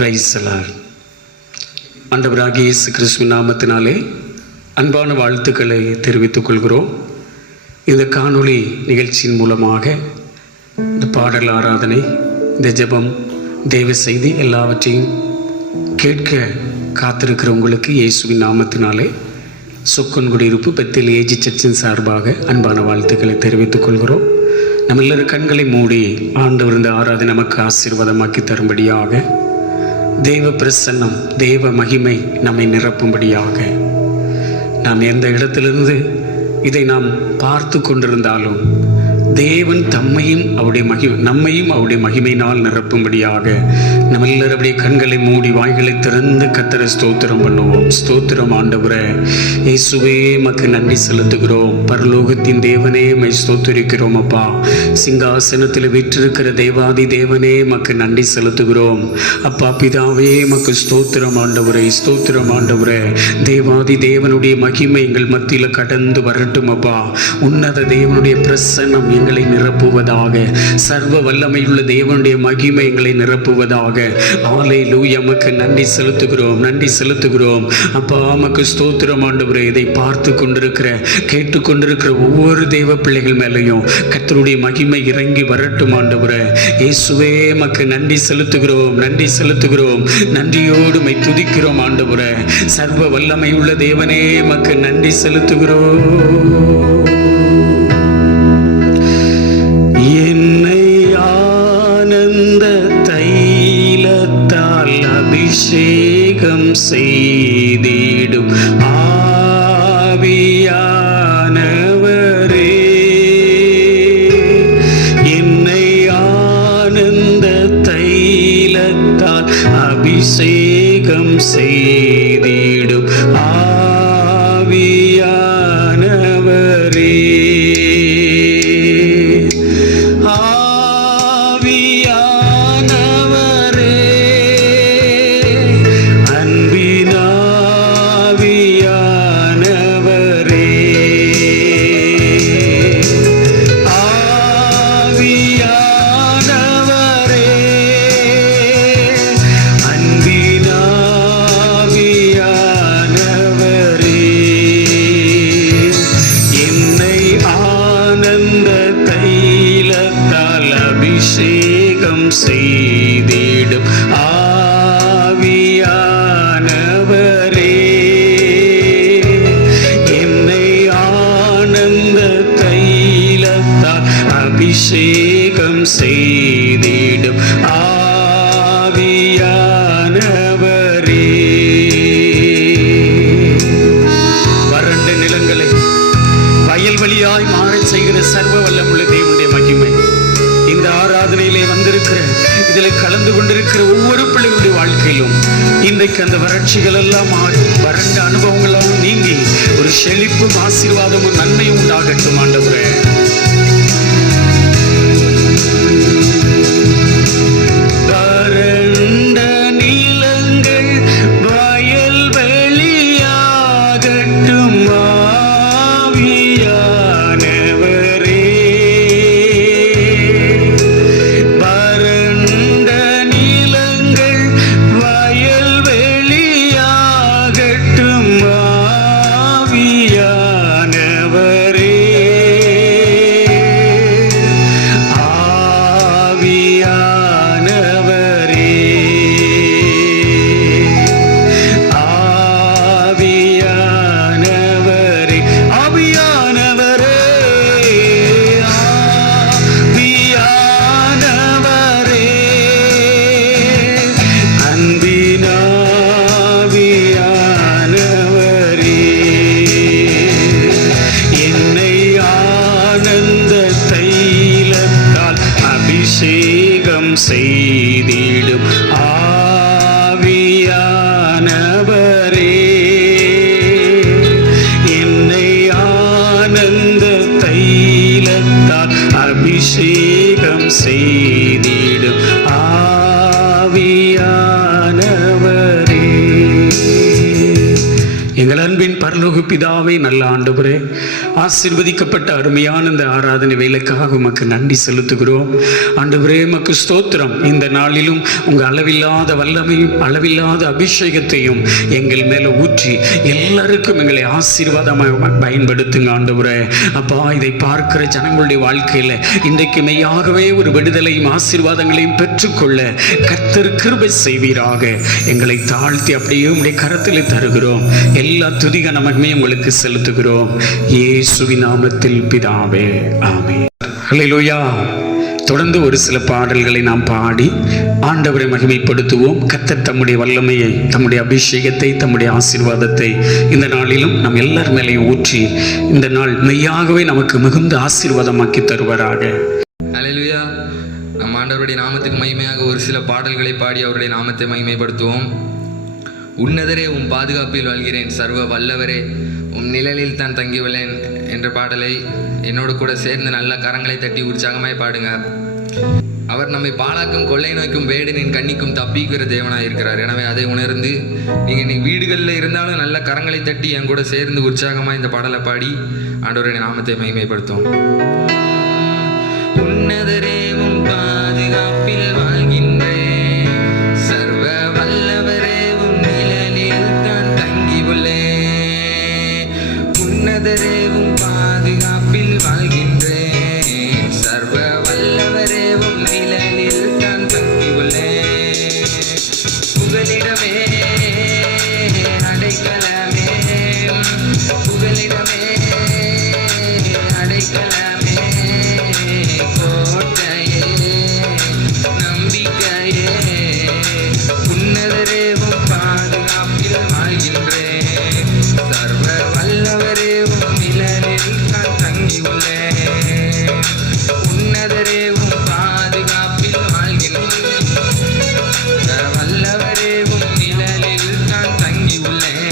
Price the Lord. ஆண்டவராகிய இயேசு கிறிஸ்துவின் நாமத்தினாலே அன்பான வாழ்த்துக்களை தெரிவித்துக் கொள்கிறோம். இந்த காணொளி நிகழ்ச்சியின் மூலமாக இந்த பாடல் ஆராதனை, இந்த ஜெபம், தேவ செய்தி எல்லாவற்றையும் கேட்க காத்திருக்கிற உங்களுக்கு இயேசுவின் நாமத்தினாலே சொக்கன் குடியிருப்பு பெத்தேல் ஏஜி சர்ச்சின் சார்பாக அன்பான வாழ்த்துக்களை தெரிவித்துக் கொள்கிறோம். நம்ம எல்லாரும் கண்களை மூடி ஆண்டவர் இந்த ஆராதனை நமக்கு ஆசீர்வாதமாக்கி தரும்படியாக, தேவ பிரசன்னம், தேவ மகிமை நம்மை நிரப்பும்படியாக, நாம் எந்த இடத்திலிருந்து இதை நாம் பார்த்து கொண்டிருந்தாலும் தேவன் நம்மையும் அவருடைய மகிமையினால் நிரப்பும்படியாக நம்ம எல்லாரும் அப்படியே கண்களை மூடி வாய்களை திறந்து கர்த்தரை ஸ்தோத்திரம் பண்ணுவோம். ஸ்தோத்திரம் ஆண்டவரே, இயேசுவே மக்கு நன்றி செலுத்துகிறோம். பரலோகத்தின் தேவனே மை ஸ்தோத்திரிக்கிறோம். அப்பா, சிங்காசனத்தில் வீற்றிருக்கிற தேவாதி தேவனே மக்கு நன்றி செலுத்துகிறோம். அப்பா பிதாவே மக்கு ஸ்தோத்திரம் ஆண்டவரே, ஸ்தோத்திரம் ஆண்டவரே. தேவாதி தேவனுடைய மகிமை எங்கள் மத்தியில் கடந்து வரட்டும். அப்பா, உன்னத தேவனுடைய பிரசன்னம் எங்களை நிரப்புவதாக, சர்வ வல்லமையுள்ள தேவனுடைய மகிமை எங்களை நிரப்புவதாக. ஹல்லேலூயா, உமக்கு நன்றி செலுத்துகிறோம், நன்றி செலுத்துகிறோம். அப்பா உமக்கு ஸ்தோத்திரம் ஆண்டவரே. இதை பார்த்து கொண்டிருக்கிற, கேட்டுக்கொண்டிருக்கிற ஒவ்வொரு தேவ பிள்ளைகள் மேலையும் கர்த்தருடைய மகிமை இறங்கி வரட்டும் ஆண்டவரே. இயேசுவே உமக்கு நன்றி செலுத்துகிறோம், நன்றி செலுத்துகிறோம். நன்றியோடு மை துதிக்கிறோம் ஆண்டவரே. சர்வ வல்லமையுள்ள தேவனே உமக்கு நன்றி செலுத்துகிறோம். என்னை ஆனந்த தைலத்தால் அபிஷேகம் செய்திடும் ஆவியானவரே, என்னை ஆனந்த தைலத்தால் அபிஷேகம் செய்திடும் ஆவியானவரே, செய்திடும் ஆவியானவரே, என்னை ஆனந்த தைலத்தால் அபிஷேகம் செய்திடும் ஆவியானவரே. வறண்ட நிலங்களை வயல்வெளியாய் மாறச் செய்கிற சர்வ வல்லமுள்ள தேவனுடைய மகிமை இந்த ஆராதனையிலே வந்திருக்கிற, இதில் கலந்து கொண்டிருக்கிற ஒவ்வொரு பிள்ளைகளுடைய வாழ்க்கையிலும் இன்றைக்கு அந்த வறட்சிகள் எல்லாம் வறண்ட அனுபவங்களால் நீங்கி ஒரு செழிப்பும் ஆசீர்வாதமும் நன்மையும் உண்டாகட்டும் ஆண்டவரே. செய்திடும் ஆவியானவரே, என்னை ஆனந்த தைலத்தால் அபிஷேகம் செய்திடும் ஆவியானவரே. எங்கள் அன்பின் பரலோக பரலோக பிதாவே, நல்ல ஆண்டவரே, ஆசீர்வதிக்கப்பட்ட அருமையான இந்த ஆராதனை வேலைக்காக உமக்கு நன்றி செலுத்துகிறோம். ஆண்டவரே, உமக்கு ஸ்தோத்திரம். இந்த நாளிலும் உங்கள் அளவில்லாத வல்லமையும் அளவில்லாத அபிஷேகத்தையும் எங்கள் மேலே ஊற்றி எல்லாருக்கும் எங்களை ஆசீர்வாதமாக பயன்படுத்துங்க ஆண்டவரே. அப்பா, இதை பார்க்கிற ஜனங்களுடைய வாழ்க்கையில் இன்றைக்கு மெய்யாகவே ஒரு விடுதலையும் ஆசீர்வாதங்களையும் பெற்றுக்கொள்ள கர்த்தர் கிருபை செய்வீராக. எங்களை தாழ்த்தி அப்படியே உம்முடைய கரத்தில் தருகிறோம். எல்லா துதிக நமக்குமே உங்களுக்கு செலுத்துகிறோம். இயேசுவின் நாமத்தில் பிதாவே, ஆமென். ஹல்லேலூயா. தொடர்ந்து ஒரு சில பாடல்களை நாம் பாடி ஆண்டவரை மகிமைப்படுத்துவோம். கர்த்தர் தம்முடைய வல்லமையை, தம்முடைய அபிஷேகத்தை, தம்முடைய ஆசீர்வாதத்தை இந்த நாளிலும் நம் எல்லார் மேலேயும் ஊற்றி இந்த நாள் மெய்யாகவே நமக்கு மிகுந்த ஆசீர்வாதமாக்கி தருவாராக. ஹல்லேலூயா. நம் ஆண்டவருடைய நாமத்துக்கு மகிமையாக ஒரு சில பாடல்களை பாடி அவருடைய நாமத்தை மகிமைப்படுத்துவோம். உன்னதரே, உம் பாதுகாப்பில் வாழ்கிறேன், சர்வ வல்லவரே, உம் நிழலில் தான் தங்கியுள்ளேன் என்ற பாடலை என்னோடு கூட சேர்ந்து நல்ல கரங்களை தட்டி உற்சாகமாய் பாடுங்க. அவர் நம்மை பாழாக்கும், கொள்ளை நோய்க்கும், வேடனின் கண்ணிக்கும் தப்பிக்கிற தேவனாக இருக்கிறார். எனவே அதை உணர்ந்து நீங்கள் இன்னைக்கு வீடுகளில் இருந்தாலும் நல்ல கரங்களை தட்டி என் கூட சேர்ந்து உற்சாகமாக இந்த பாடலை பாடி ஆண்டவருடைய நாமத்தை மகிமைப்படுத்துவோம். உன்னதரே, உம் பாதுகாப்பில் வாழ்கின்றேன், சர்வ வல்லவரே, உம் நிழலில் தான் தங்கியுள்ளேன். உன்னதரே, உம் பாதுகாப்பில் வாழ்கின்றேன், சர்வ வல்லவரே, உம் நிழலில் தான் தங்கியுள்ளேன். புகலிடமே, அடைக்கலமே, புகலிடமே, அடைக்கலமே, கோட்டையே, நம்பிக்கையே, உன்னதரே, உம் பாதுகாப்பில் வாழ்கின்றேன், சர்வ வல்லவரே, உம் நிழலில் நான் தங்கியுள்ளேன். உன்னதரே, உம் பாதுகாப்பில் வாழ்கின்றேன், சர்வ வல்லவரே, உம் நிழலில் நான் தங்கியுள்ளேன்.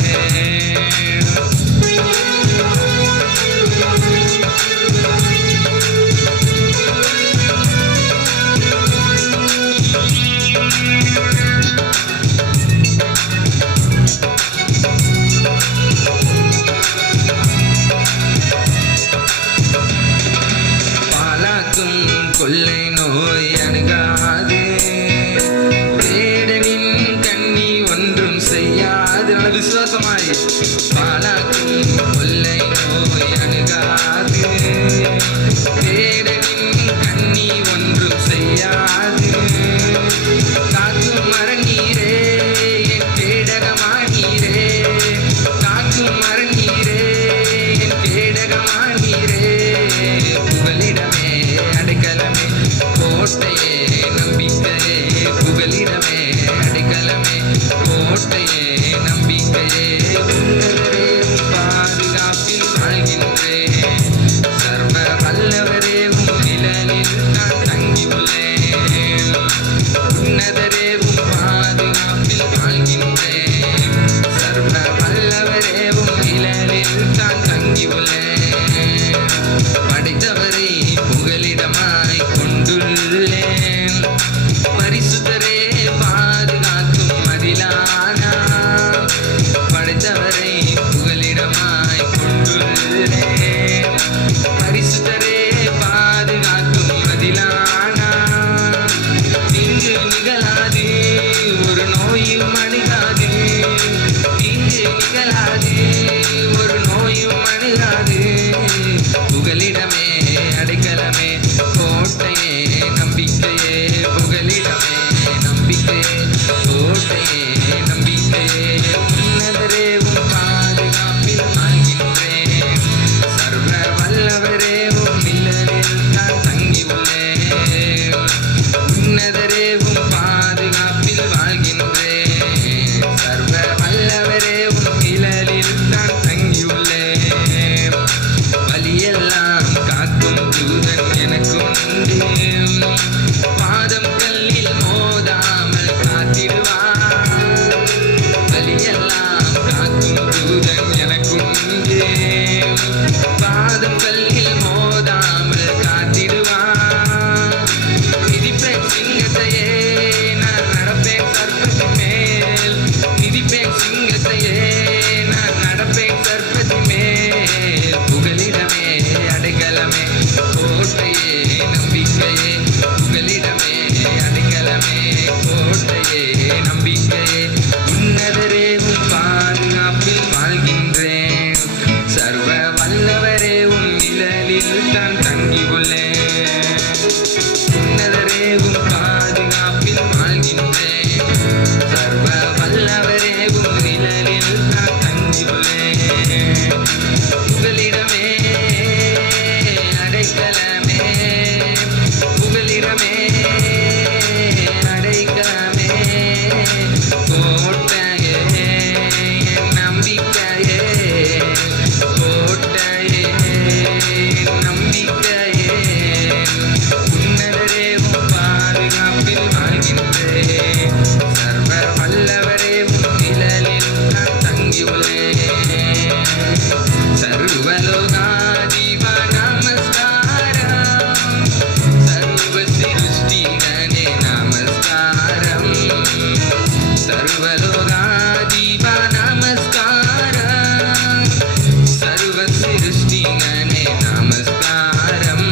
பாலாக்கும் கொள்ளை நோய் அணுகாது, வேடனின் கண்ணி ஒன்றும் செய்யாது. நல்ல விசுவாசமாய் பாலாக்கும் கொள்ளை நோய் அணுகாது, வேடனின் கண்ணி ஒன்றும் செய்யாது. காக்கும் மரநீரே, என் கேடகமானீரே, காக்கும் மரநீரே, என் கேடகமானீரே, புகலிடமே, அடைக்கலமே, கோட்டையே, நம்பிக்கையே, புகலிடமே, அடைக்கலமே, கோட்டையே, நம்பிக்கையே, உன்னதரே, உம் பாதுகாப்பில் வாழ்கின்றேன், சர்வ வல்லவரே, உம் நிழலில் நான் தங்கியுள்ளேன். உன்னதரே, உம் பாதுகாப்பில் வாழ்கின்றேன், சர்வ வல்லவரே, உம் நிழலில் நான் தங்கியுள்ளேன். படைத்தவரை புகலிடமாய் கொண்டுள்ளேன், பரிசுத்தரே, பாதுகாக்கும் மதிலானா. படைத்தவரை புகலிடமாய் கொண்டுள்ளேன், பரிசுத்தரே, பாதுகாக்கும் மதிலானா. தீங்கு நிகழாது, ஒரு நோயும் அணுகாது, தீங்கு நிகழாது, ஒரு நோயும் அணுகாது. புகலிடமே, அடைக்கலமே, கோட்டையே, நம்பிக்கையே, புகலிடமே, நம்பிக்கையே, கோட்டையே, நம்பிக்கையே, உன்னதரே, உம் பாதுகாப்பில் வாழ்கின்றேன், சர்வ வல்லவரே, உம் நிழலில் நான் தங்கியுள்ளேன். உன்னதரே, உம் பாதுகாப்பில் வாழ்கின்றேன், சர்வ வல்லவரே, உம் நிழலில் நான் தங்கியுள்ளேன். வலியெல்லாம் காக்கும் தூதன் எனக்கும் உண்டு, பாதம் கல்லில் மோதாமல் காத்திடுவார். வலியெல்லாம் காக்கும் தூதன் எனக்கும் உண்டு, பாதம் கல்லில் மோதாமல் காத்திடுவார். நிழலில் தான் தங்கியுள்ளேன். உன்னதரே உம் பாதுகாப்பில் வாழ்கின்றேன். சர்வ வல்லவரே உம் நிழலில் தான் தங்கியுள்ளேன். புகலிடமே அடைக்கலமே, புகலிடமே அடைக்கலமே, கோட்டையே நம்பிக்கையே, கோட்டையே நம்பிக்கையே, உன்னதரே உம் பாதுகாப்பில் வாழ்கின்றேன். சர்வ வல்லவரே உம் நிழலில் நான் தங்கியுள்ளேன். சர்வலோகாதிபா நமஸ்காரம், சர்வ சிருஷ்டிகனே நமஸ்காரம், சர்வலோகாதிபா நமஸ்காரம், சர்வ சிருஷ்டிகனே நமஸ்காரம்.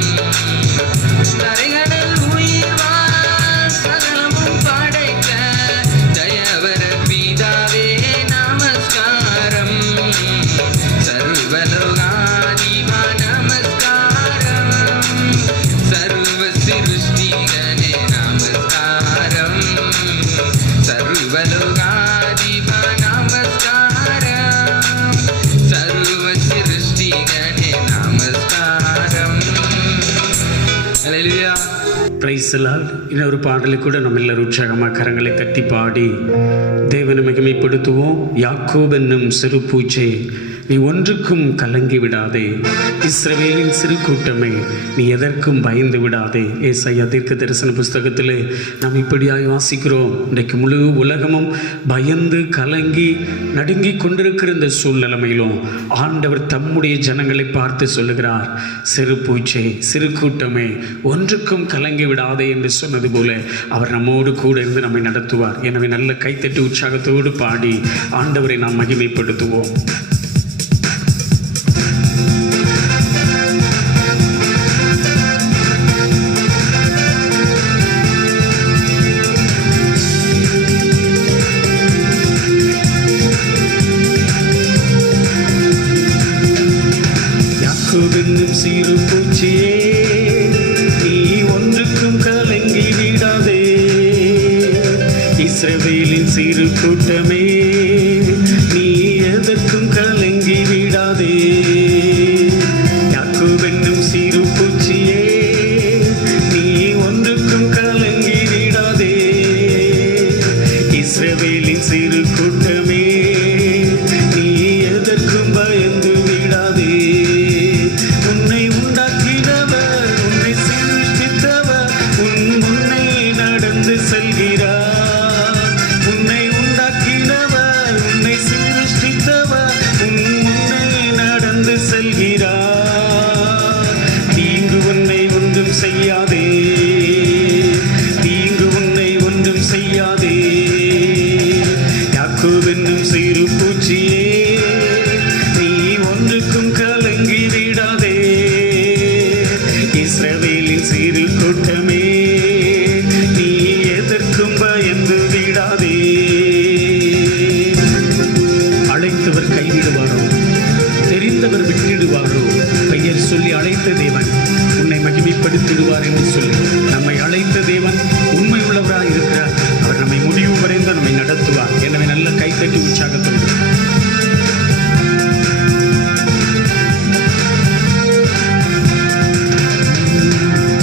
தரைகடல் உயிர்வாழ் சகலமும் படைத்த தயவர பிதாவே நமஸ்காரம், சர்வலோகாதிபா நமஸ்காரம், சர்வ சிருஷ்டிகனே நமஸ்காரம், சர்வலோகாதிபா நமஸ்காரம், சர்வ சிருஷ்டிகனே நமஸ்காரம். ஹல்லேலூயா. Praise the lord. இன்னொரு பாடலை கூட நம்ம எல்லாரும் உற்சாகமாக கரங்களை தட்டி பாடி தேவனை மகிமைப்படுத்துவோம். யாக்கோபு என்னும் சிறு பூச்சே, நீ ஒன்றுக்கும் கலங்கி விடாதே. இஸ்ரவேலின் சிறு கூட்டமே, நீ எதற்கும் பயந்து விடாதே. ஏசாயா தீர்க்க தரிசன புஸ்தகத்திலே நாம் இப்படியாய் வாசிக்கிறோம். இன்றைக்கு முழு உலகமும் பயந்து கலங்கி நடுங்கி கொண்டிருக்கிற இந்த சூழ்நிலைமையிலும் ஆண்டவர் தம்முடைய ஜனங்களை பார்த்து சொல்லுகிறார், சிறு பூச்சே, சிறு கூட்டமே, ஒன்றுக்கும் கலங்கி விடாதே என்று சொன்னது போல அவர் நம்மோடு கூட இருந்து நம்மை நடத்துவார். எனவே நல்ல கைத்தட்டி உற்சாகத்தோடு பாடி ஆண்டவரை நாம் மகிமைப்படுத்துவோம். யாக்கோபென்னும் சிறு பூச்சியே, நீ ஒன்றுக்கும் கலங்கி விடாதே. இஸ்ரவேலின் சிறு கூட்டமே, நீ எதற்கும் கலங்கி விடாதே. யாக்கோபென்னும் சிறு பூச்சியே, நீ ஒன்றுக்கும் கலங்கி விடாதே. இஸ்ரவேலின் சிறு கூட்டமே, நீ எதற்கும் பயந்து விடாதே. உன்னை உண்டாக்கினவர், உன்னை சிருஷ்டித்தவர் உன் முன்னே நடந்து செல்கிறார். உன்னை உண்டாக்கினவர், உன்னை சிருஷ்டித்தவர் உன் முன்னே நடந்து செல்கிறார். தீங்கு உன்னை ஒன்றும் செய்யாதே, தீங்கு உன்னை ஒன்றும் செய்யாதே. யாக்கோபென்னும் சிறு பூச்சியே, நீ ஒன்றுக்கும் கலங்கி விடாதே. இஸ்ரவேலின் சிறு கூட்டமே, நீ எதற்கும் பயந்து விடாதே. அழைத்தவர் கைவிடுவாரோ, தெரிந்தவர் விட்டிடுவாரோ? பெயர் சொல்லி அழைத்த தேவன் உன்னை மகிமைப்படுத்திடுவார் என்று சொல்லி நம்மை அழைத்த தேவன் உண்மை உள்ளவராக இருக்கிறார். அவர் நம்மை முடிவு வரைந்து நம்மை நடத்துவார். எனவே நல்ல கைத்தட்டி உற்சாகத்தோடு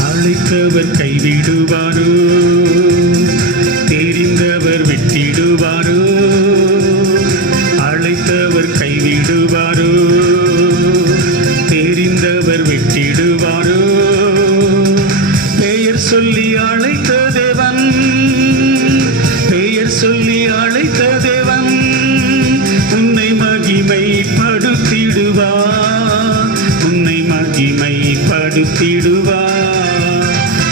அழைத்தவர் கைவிடுவாரோ, தெரிந்தவர் விட்டிடுவாரோ? அழைத்தவர் கைவிடுவாரோ, தெரிந்தவர் விட்டிடுவாரோ? பெயர் சொல்லி அழைத்த தேவன், பெயர் சொல்லி அழைத்த தேவன் உன்னை மகிமைப்படுத்திடுவார், உன்னை மகிமைப்படுத்திடுவார்.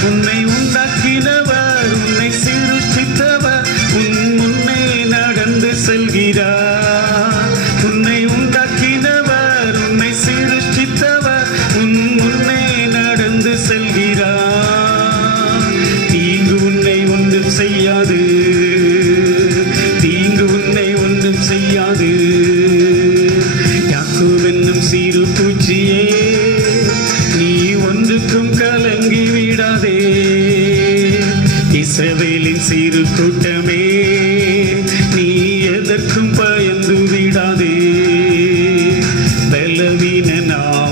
உன்னை உண்டாக்கினவர், உன்னை சிருஷ்டித்தவர் உன் முன்னே நடந்து செல்கிறார். உன்னை உண்டாக்கினவர், உன்னை சிருஷ்டித்தவர் உன் முன்னே நடந்து செல்கிறார். தீங்கு உன்னை ஒன்றும் செய்யாது, தீங்கு உன்னை ஒன்றும் செய்யாது. யாக்கோபென்னும் சிறு பூச்சியே, நீ ஒன்றுக்கும் கலங்கி விடாதே. இஸ்ரவேலின் சிறு கூட்டமே, நீ எதற்கும் பயந்து விடாதே. பலவீனனாவதில்லை,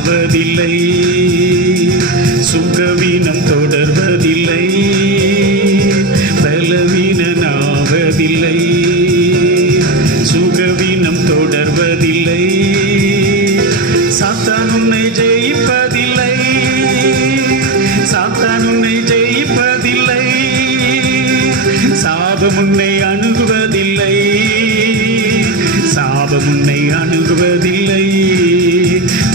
சுகவீனம் தொடர்வதில்லை. பலவீனனாவதில்லை, சுகவீனம் தொடர்வதில்லை. சாத்தான் உன்னை ஜெயிப்பதில்லை, சாத்தான் உன்னை ஜெயிப்பதில்லை. சாபம் உன்னை அணுகுவதில்லை, சாபம் உன்னை அணுகுவதில்லை.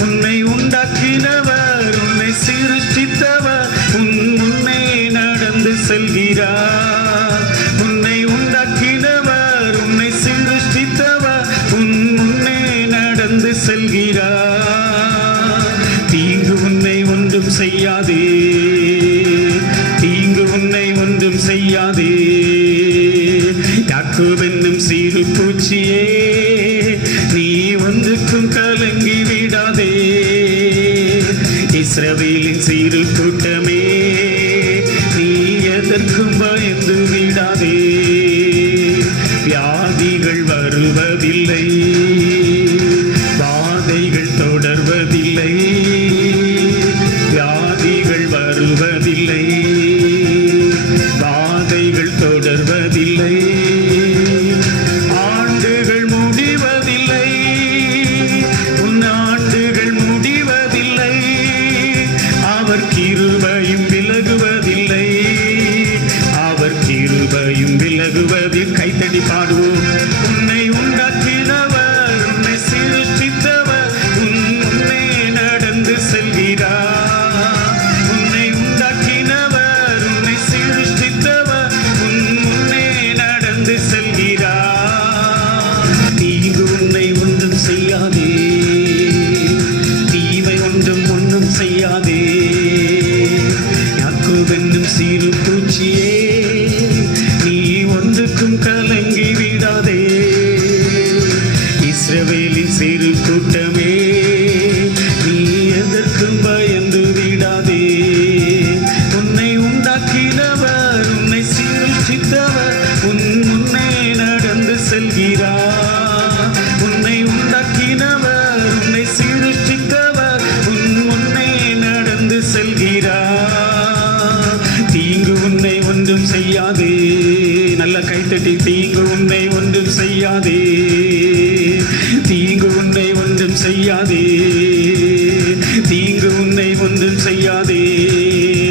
உன்னை உண்டாக்கினவர், உன்னை சிருஷ்டித்தவர் உன் முன்னே நடந்து செல்கிறார். உன்னை உண்டாக்கினவர், உன்னை சிருஷ்டித்தவர் உன் முன்னே நடந்து செல்கிறார். தீங்கு உன்னை ஒன்றும் செய்யாதே, தீங்கு உன்னை ஒன்றும் செய்யாதே. யாக்கோபென்னும் சிறு பூச்சியே, நீ ஒன்றுக்கும் கலங்கி விடாதே. இஸ்ரவேலின் சிறு கூட்டமே, நீ எதற்கும் பயந்து விடாதே. வியாதிகள் வருவதில்லை, வாதைகள் தொடர்வதில்லை. வியாதிகள் வருவதில்லை, வாதைகள் தொடர்வதில்லை. ஆண்டுகள் முடிவதில்லை, உன் ஆண்டுகள் முடிவதில்லை. அவர் கிருபையும் விலகுவதில்லை, அவர் கிருபையும் விலகுவதில். கைத்தடி பாடுவோம். உன்னை உண்டாக்கினவர், உன்னை சிருஷ்டித்தவர் உன் முன்னே நடந்து செல்கிறார். உன்னை உண்டாக்கினவர், உன்னை சிருஷ்டித்தவர் உன் முன்னே நடந்து செல்கிறார். தீங்கு உன்னை ஒன்றும் செய்யாதே, தீமை ஒன்றும் செய்யாதே. யாக்கோபென்னும் சிறு பூச்சியே, நீ ஒன்றுக்கும் கலங்கி விடாதே. இஸ்ரவேலின் சிறு கூட்டமே, நீ எதற்கும் பயந்து விடாதே. உன்னை உண்டாக்கினவர், உன்னை சிருஷ்டித்தவர் உன் முன்னே நடந்து செல்கிறார். உன்னை உண்டாக்கினவர், உன்னை சிருஷ்டித்தவர் உன் முன்னே நடந்து செல்கிறார். தீங்கு உன்னை ஒன்றும் செய்யாதே. நல்ல கைத்தட்டி, தீங்கு உன்னை ஒன்றும் செய்யாதே, தீங்கு உன்னை ஒன்றும் செய்யாதே, தீங்கு உன்னை ஒன்றும் செய்யாதே.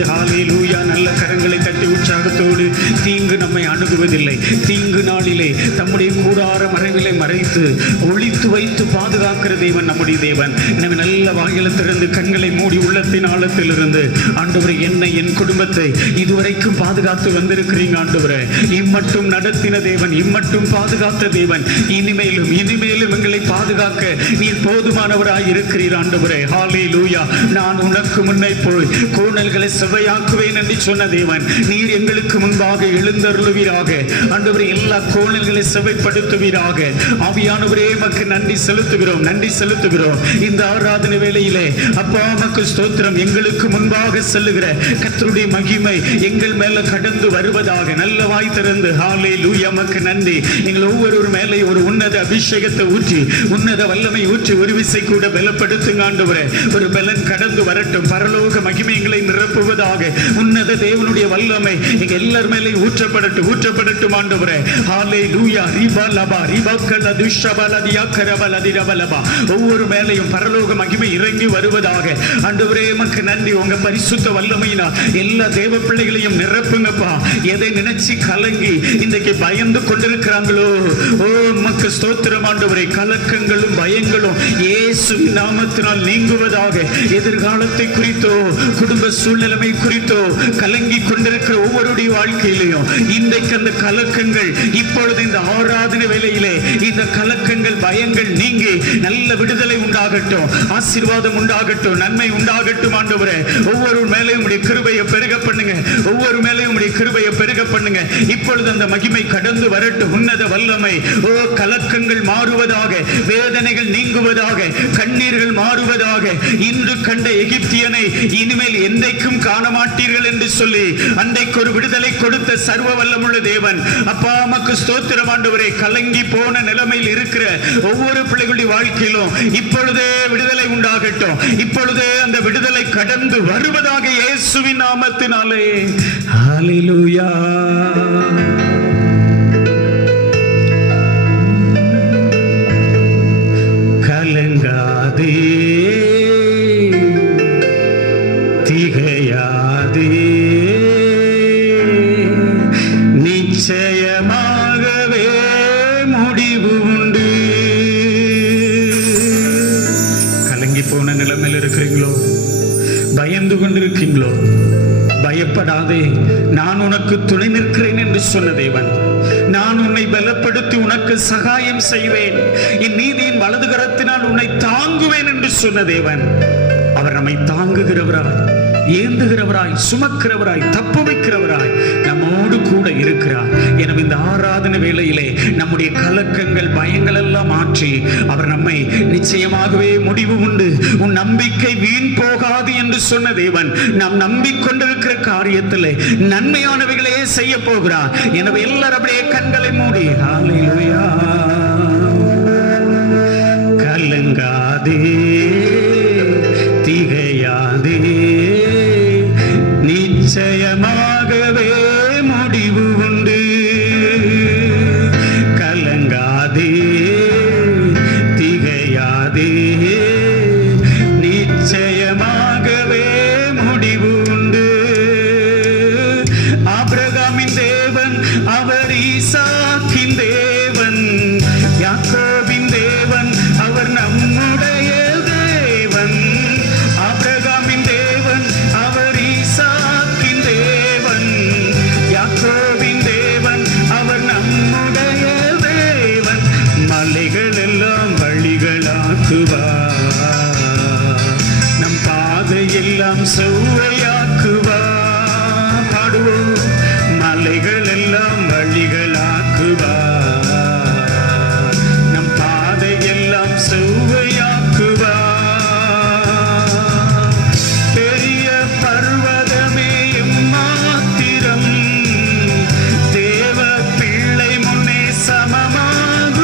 ஹல்லேலூயா. நல்ல கரங்களை தட்டி உற்சாகத்தோடு. தீங்கு நம்மை அணுகுவதில்லை. தீங்கு நாளிலே தம்முடைய கூடார மறைவிலை மறைத்து ஒளித்து வைத்து பாதுகாக்கிற தேவன் நம்முடைய தேவன். எனவே நல்ல வாயிலத்திலிருந்து கண்களை மூடி உள்ளத்தின் ஆழத்திலிருந்து, ஆண்டவரே, என்னை என் குடும்பத்தை இதுவரைக்கும் பாதுகாத்து வந்திருக்கிறீங்க ஆண்டவரே. இம்மட்டும் நடத்தின தேவன், இம்மட்டும் பாதுகாத்த தேவன், இனிமேலும் இனிமேலும் எங்களை பாதுகாக்க நீர் போதுமானவராய் இருக்கிறீர் ஆண்டவரே. ஹல்லேலூயா. நான் உனக்கு முன்னே போய் கோணல்களை செவ்வையாக்குவேன் என்று சொன்ன தேவன், நீர் எங்களுக்கு முன்பாக எழுந்தருளுவீராக ஆண்டவரே. எல்லா கோணல்களை செவ்வைப்படுத்துவீராக. ஆவியானவரே, உமக்கு நன்றி செலுத்துகிறோம், நன்றி செலுத்துகிறோம். இந்த ஆராதனை வேளையிலே அப்பா உமக்கு ஸ்தோத்திரம். எங்களுக்கு முன்பாக செல்லுகிற கர்த்தருடைய மகிமை எங்கள் மேல கடந்து வருவதாக. நல்ல வாய் திறந்து ஹல்லேலூயா உமக்கு நன்றி. எங்கள் ஒவ்வொரு மேலே ஒரு உன்னத அபிஷேகத்தை ஊற்றி, உன்னத வல்லமை ஊற்றி ஒரு விசை கூட பலப்படுத்துங்க ஆண்டவரே. ஒரு பலன் கடந்து வரட்டும். பரலோக மகிமை எங்களை நிரப்புவதாக. உன்னத தேவனுடைய வல்லமை எங்க எல்லார் மேலே ஊற்றப்படட்டும், ஊற்றப்படட்டும் ஆண்டவரே. ஹல்லேலூயா. ரிபா லபா ரிபாக்கல துஷபல தியக்கரபல திரபலபா. ஒவ்வொரு மேலையும் பரலோக மகிமை இறங்கி வருவதாக. ஆண்டவரே உமக்கு நன்றி. உங்க பரிசுத்த வல்லமையினால் எல்லா தேவ பிள்ளைகளையும் நிரப்புங்கப்பா. எதை நினைச்சு கலங்கி இன்றைக்கு பயந்து கொண்டிருக்கிறாங்களோ, ஓ உமக்கு ஸ்தோத்திரம் ஆண்டவரே. கலக்கங்களும் பயங்களும் இயேசுவின் நாமத்தினால் நீங்குவதாக. எதிர்காலத்தை குறித்தோ, குடும்ப சூழ்நிலைமை குறித்தோ கலங்கி கொண்டிருக்கிற ஒவ்வொருடைய வாழ்க்கையிலையும் இன்றைக்கு அந்த கலக்கங்கள் இப்பொழுது இந்த ஆராதனை வேளையிலே இந்த கலக்கங்கள் பயங்கள் நீங்கி நல்ல விடுதலை உண்டாகட்டும், ஆசீர்வாதம் உண்டாகட்டும், நன்மை உண்டாகட்டும் ஆண்டவரே. ஒவ்வொரு மேலையும் உடைய கிருபையை பெருக பண்ணுங்க. ஒவ்வொரு மேலையும் உடைய கிருபையை பெருக பண்ணுங்க. இப்பொழுது அந்த மகிமை கடந்து வரட்டும். உன்னத வல்லமை. ஓ, கலக்கங்கள் மாறுவதாக, வேதனைகள் நீங்குவதாக, கண்ணீர்கள் மாறுவதாக. இன்று கண்ட எகிப்தியனை இனிமேல் என்றைக்கும் காண மாட்டீர்கள் என்று சொல்லி அன்றைக்கு ஒரு விடுதலை கொடுத்த சர்வ வல்லமுள்ள தேவன். அப்பா, உமக்கு ஸ்தோத்திரம் ஆண்டவரே. கலங்கி போன நிலைமையில் இருக்கிற ஒவ்வொரு பிள்ளைகளுடைய வாழ்க்கையிலும் இப்பொழுதே விடுதலை உண்டாகட்டும். இப்பொழுதே அந்த விடுதலை கடந்து வருவதாக இயேசுவின் நாமத்தினாலே. ஹல்லேலூயா. கலங்காதே, திகையாதே, நிச்சயமாகவே முடிவு உண்டு. கலங்கி போன நிலைமையில் இருக்கிறீங்களோ? பயந்து கொண்டிருக்கீங்களோ? பயப்படாதே, நான் உனக்கு துணை நிற்கிறேன் என்று சொன்ன தேவன். நான் உன்னை பலப்படுத்தி உனக்கு சகாயம் செய்வேன். என் நீதியின் வலது கரத்தினால் உன்னை தாங்குவேன் என்று சொன்ன தேவன். அவர் நம்மை தாங்குகிறவராய், ஏந்துகிறவராய், சுமக்கிறவராய், தப்பு வைக்கிறவராய் நம்மோடு கூட இருக்கிறார். எனவே இந்த ஆராதனை வேளையிலே நம்முடைய கலக்கங்கள், பயங்கள் எல்லாம் மாற்றி அவர் நம்மை நிச்சயமாகவே முடிவு உண்டு, உன் நம்பிக்கை வீண் போகாது என்று சொன்ன தேவன் நாம் நம்பிக்கொண்டிருக்கிற காரியத்திலே நன்மையானவைகளையே செய்ய போகிறார். எனவே எல்லாரும் அப்படியே கண்களை மூடி ஹல்லேலூயா. கலங்காதே, திகையாதே, நிச்சயமாகவே முடிவு உண்டு. கலங்காதே, திகையாதே, நிச்சயமாகவே முடிவு உண்டு. ஆபிரகாமின் தேவன் அவர் ஈசாக்கின் தேவன், யாக்கோபின் தேவன் அவர் நம்முடைய தேவன். ஆபிரகாமின் தேவன் அவர் ஈசாக்கின் தேவன், யாக்கோபின் தேவன் அவர் நம்முடைய தேவன். மலைகள் எல்லாம் வழிகளாக்குவார், நம் பாதையெல்லாம் செவ்வையாக்குவார். பாடுவோம். மலைகள் எல்லாம் வழிகளாக்குவார், நம் பாதையெல்லாம் செவ்வையாக்குவார். பெரிய பர்வதமே எம்மாத்திரம் தேவ பிள்ளை முன்னே சமமாகுவாய்.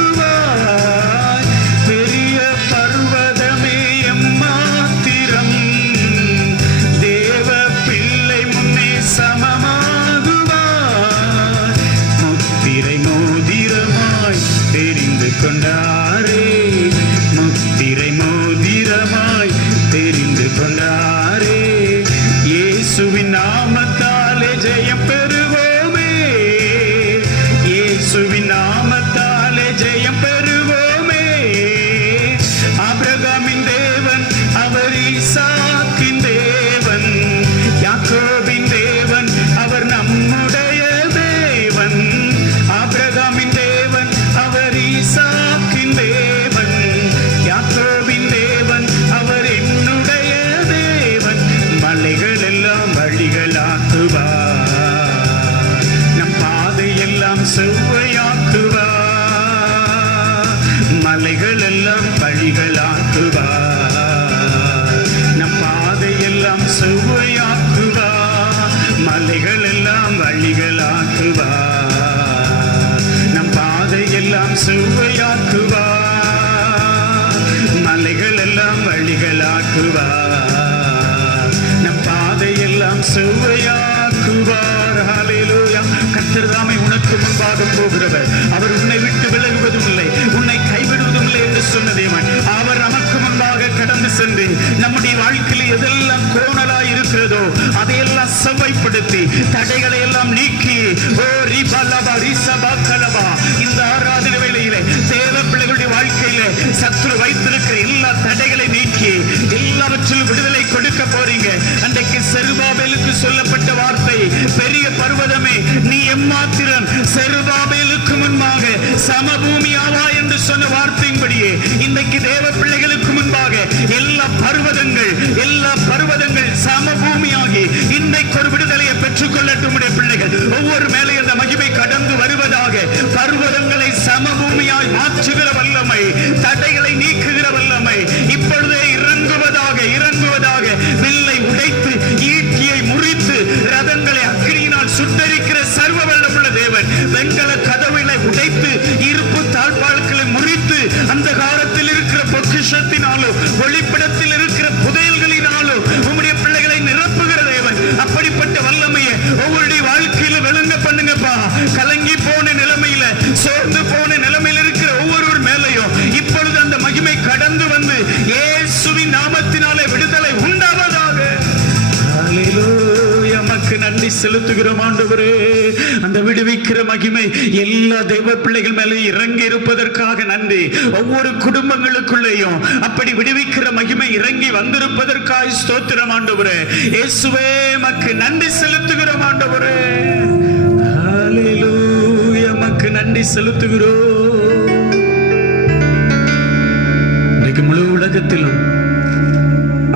பெரிய பர்வதமே எம்மாத்திரம் தேவ பிள்ளை முன்னே சமமாகுவாய். முத்திரை மோதிரமாய் தெரிந்து கொண்டாரே, முத்திரை மோதிரமாய் தெரிந்து கொண்டாரே. இயேசுவின் நாமத்தாலே ஜெயம் பெறுவோமே, இயேசுவின் நாமத்தாலே ஜெயம் பெறுவோமே. ஆபிரகாமின் தேவன் அவர் ஈசாக்கின் தேவன், யாக்கோபின் தேவன் அவர் நம்முடைய தேவன். ஆபிரகாமின் தேவன் அவர் ஈசாக்கின் தேவன், யாக்கோபின் தேவன் அவர் என்னுடைய தேவன். மலைகள் எல்லாம் வழிகளாக்குவார், நம் பாதையெல்லாம் செவ்வையாக்குவார். மலைகள் எல்லாம் வழிகளாக்குவார், நம் பாதையெல்லாம் செவ்வையாக்குவார். மலைகள் எல்லாம் வழிகளாக்குவார், நம் பாதையெல்லாம் செவ்வையாக்குவார். மலைகள் எல்லாம் வழிகளாக்குவார், நம் பாதையெல்லாம் செவ்வையாக்குவார். ஹல்லேலூயா. கர்த்தர் தாமே உனக்கு முன்பாக போகிறவர், அவர் உன்னை விட்டு விலகுவதும் இல்லை, உன்னை கைவிடுவதும் இல்லை என்று சொன்ன தேவன். அவர் நமக்கு முன்பாக கடந்து சென்று நம்முடைய வாழ்க்கையில் எதெல்லாம் கோணலாய் இருக்கிறதோ அதையெல்லாம் செவ்வாய்ப்படுத்தி தடைகளை எல்லாம் நீக்கி, ஓ ரிபலபா ரிசபா கலபா, இந்த ஆராதனை வேளையிலே தேவ பிள்ளைகளுடைய வாழ்க்கையிலே சத்துரு வைத்திருக்கிற எல்லா தடைகளை நீக்கி எல்லாவற்றிலும் விடுதலை கொடுக்க போறீங்க. அன்றைக்கு செருபாபேலுக்கு சொல்லப்பட்ட வார்த்தை, பெரிய பர்வதமே நீ எம்மாத்திரம் செருபாபேலுக்கு முன்பாக சமபூமி ஆவா என்று சொன்ன வார்த்தையின்படியே இன்றைக்கு தேவ பிள்ளைகளுக்கு முன்பாக எல்லா பர்வதங்கள் சமபூமியாகி இன்றைக்கு ஒரு விடுதலையை பெற்றுக் கொள்ளட்டும். பிள்ளைகள் ஓ ஈட்டியை முறித்து ரதங்களை அக்கினியினால் சுட்டரிக்கிற சர்வ வல்லமுள்ள தேவன், வெண்கல கதவுகளை உடைத்து இருப்பு தாழ்பாள்களை முறித்து அந்த காலத்தில் இருக்கிற பொக்கிஷத்தினாலோ ஒளிப்படத்தில் இருக்கிற புதையல்களினாலோ உம்முடைய பிள்ளைகளை நிரப்புகிற தேவன். அப்படிப்பட்ட வல்லமையை ஒவ்வொருடைய வாழ்க்கையில விளங்க பண்ணுங்கப்பா. கலங்கி போன நிலைமையில, சோர்ந்து போன நிலைமையில இருக்கிற ஒவ்வொருவர் மேலையும் இப்பொழுது அந்த மகிமை கடந்து வந்து இயேசுவின் நாமத்தினாலே விடுதலை உண்டாவதாக. ஹல்லேலூயா. உமக்கு நன்றி செலுத்துகிறோம் ஆண்டவரே. அந்த விடுவிக்கிற மகிமை எல்லா தெய்வ பிள்ளைகள் மேலே இறங்கி இருப்பதற்காக நன்றி. ஒவ்வொரு குடும்பங்களுக்குள்ளேயும் அப்படி விடுவிக்கிற மகிமை இறங்கி வந்திருப்பதற்காக ஸ்தோத்திரம் ஆண்டவரே. இயேசுவே உமக்கு நன்றி செலுத்துகிறோம் ஆண்டவரே. ஹல்லேலூயா. உமக்கு நன்றி செலுத்துகிறோம். இன்னைக்கு முழு உலகத்திலும்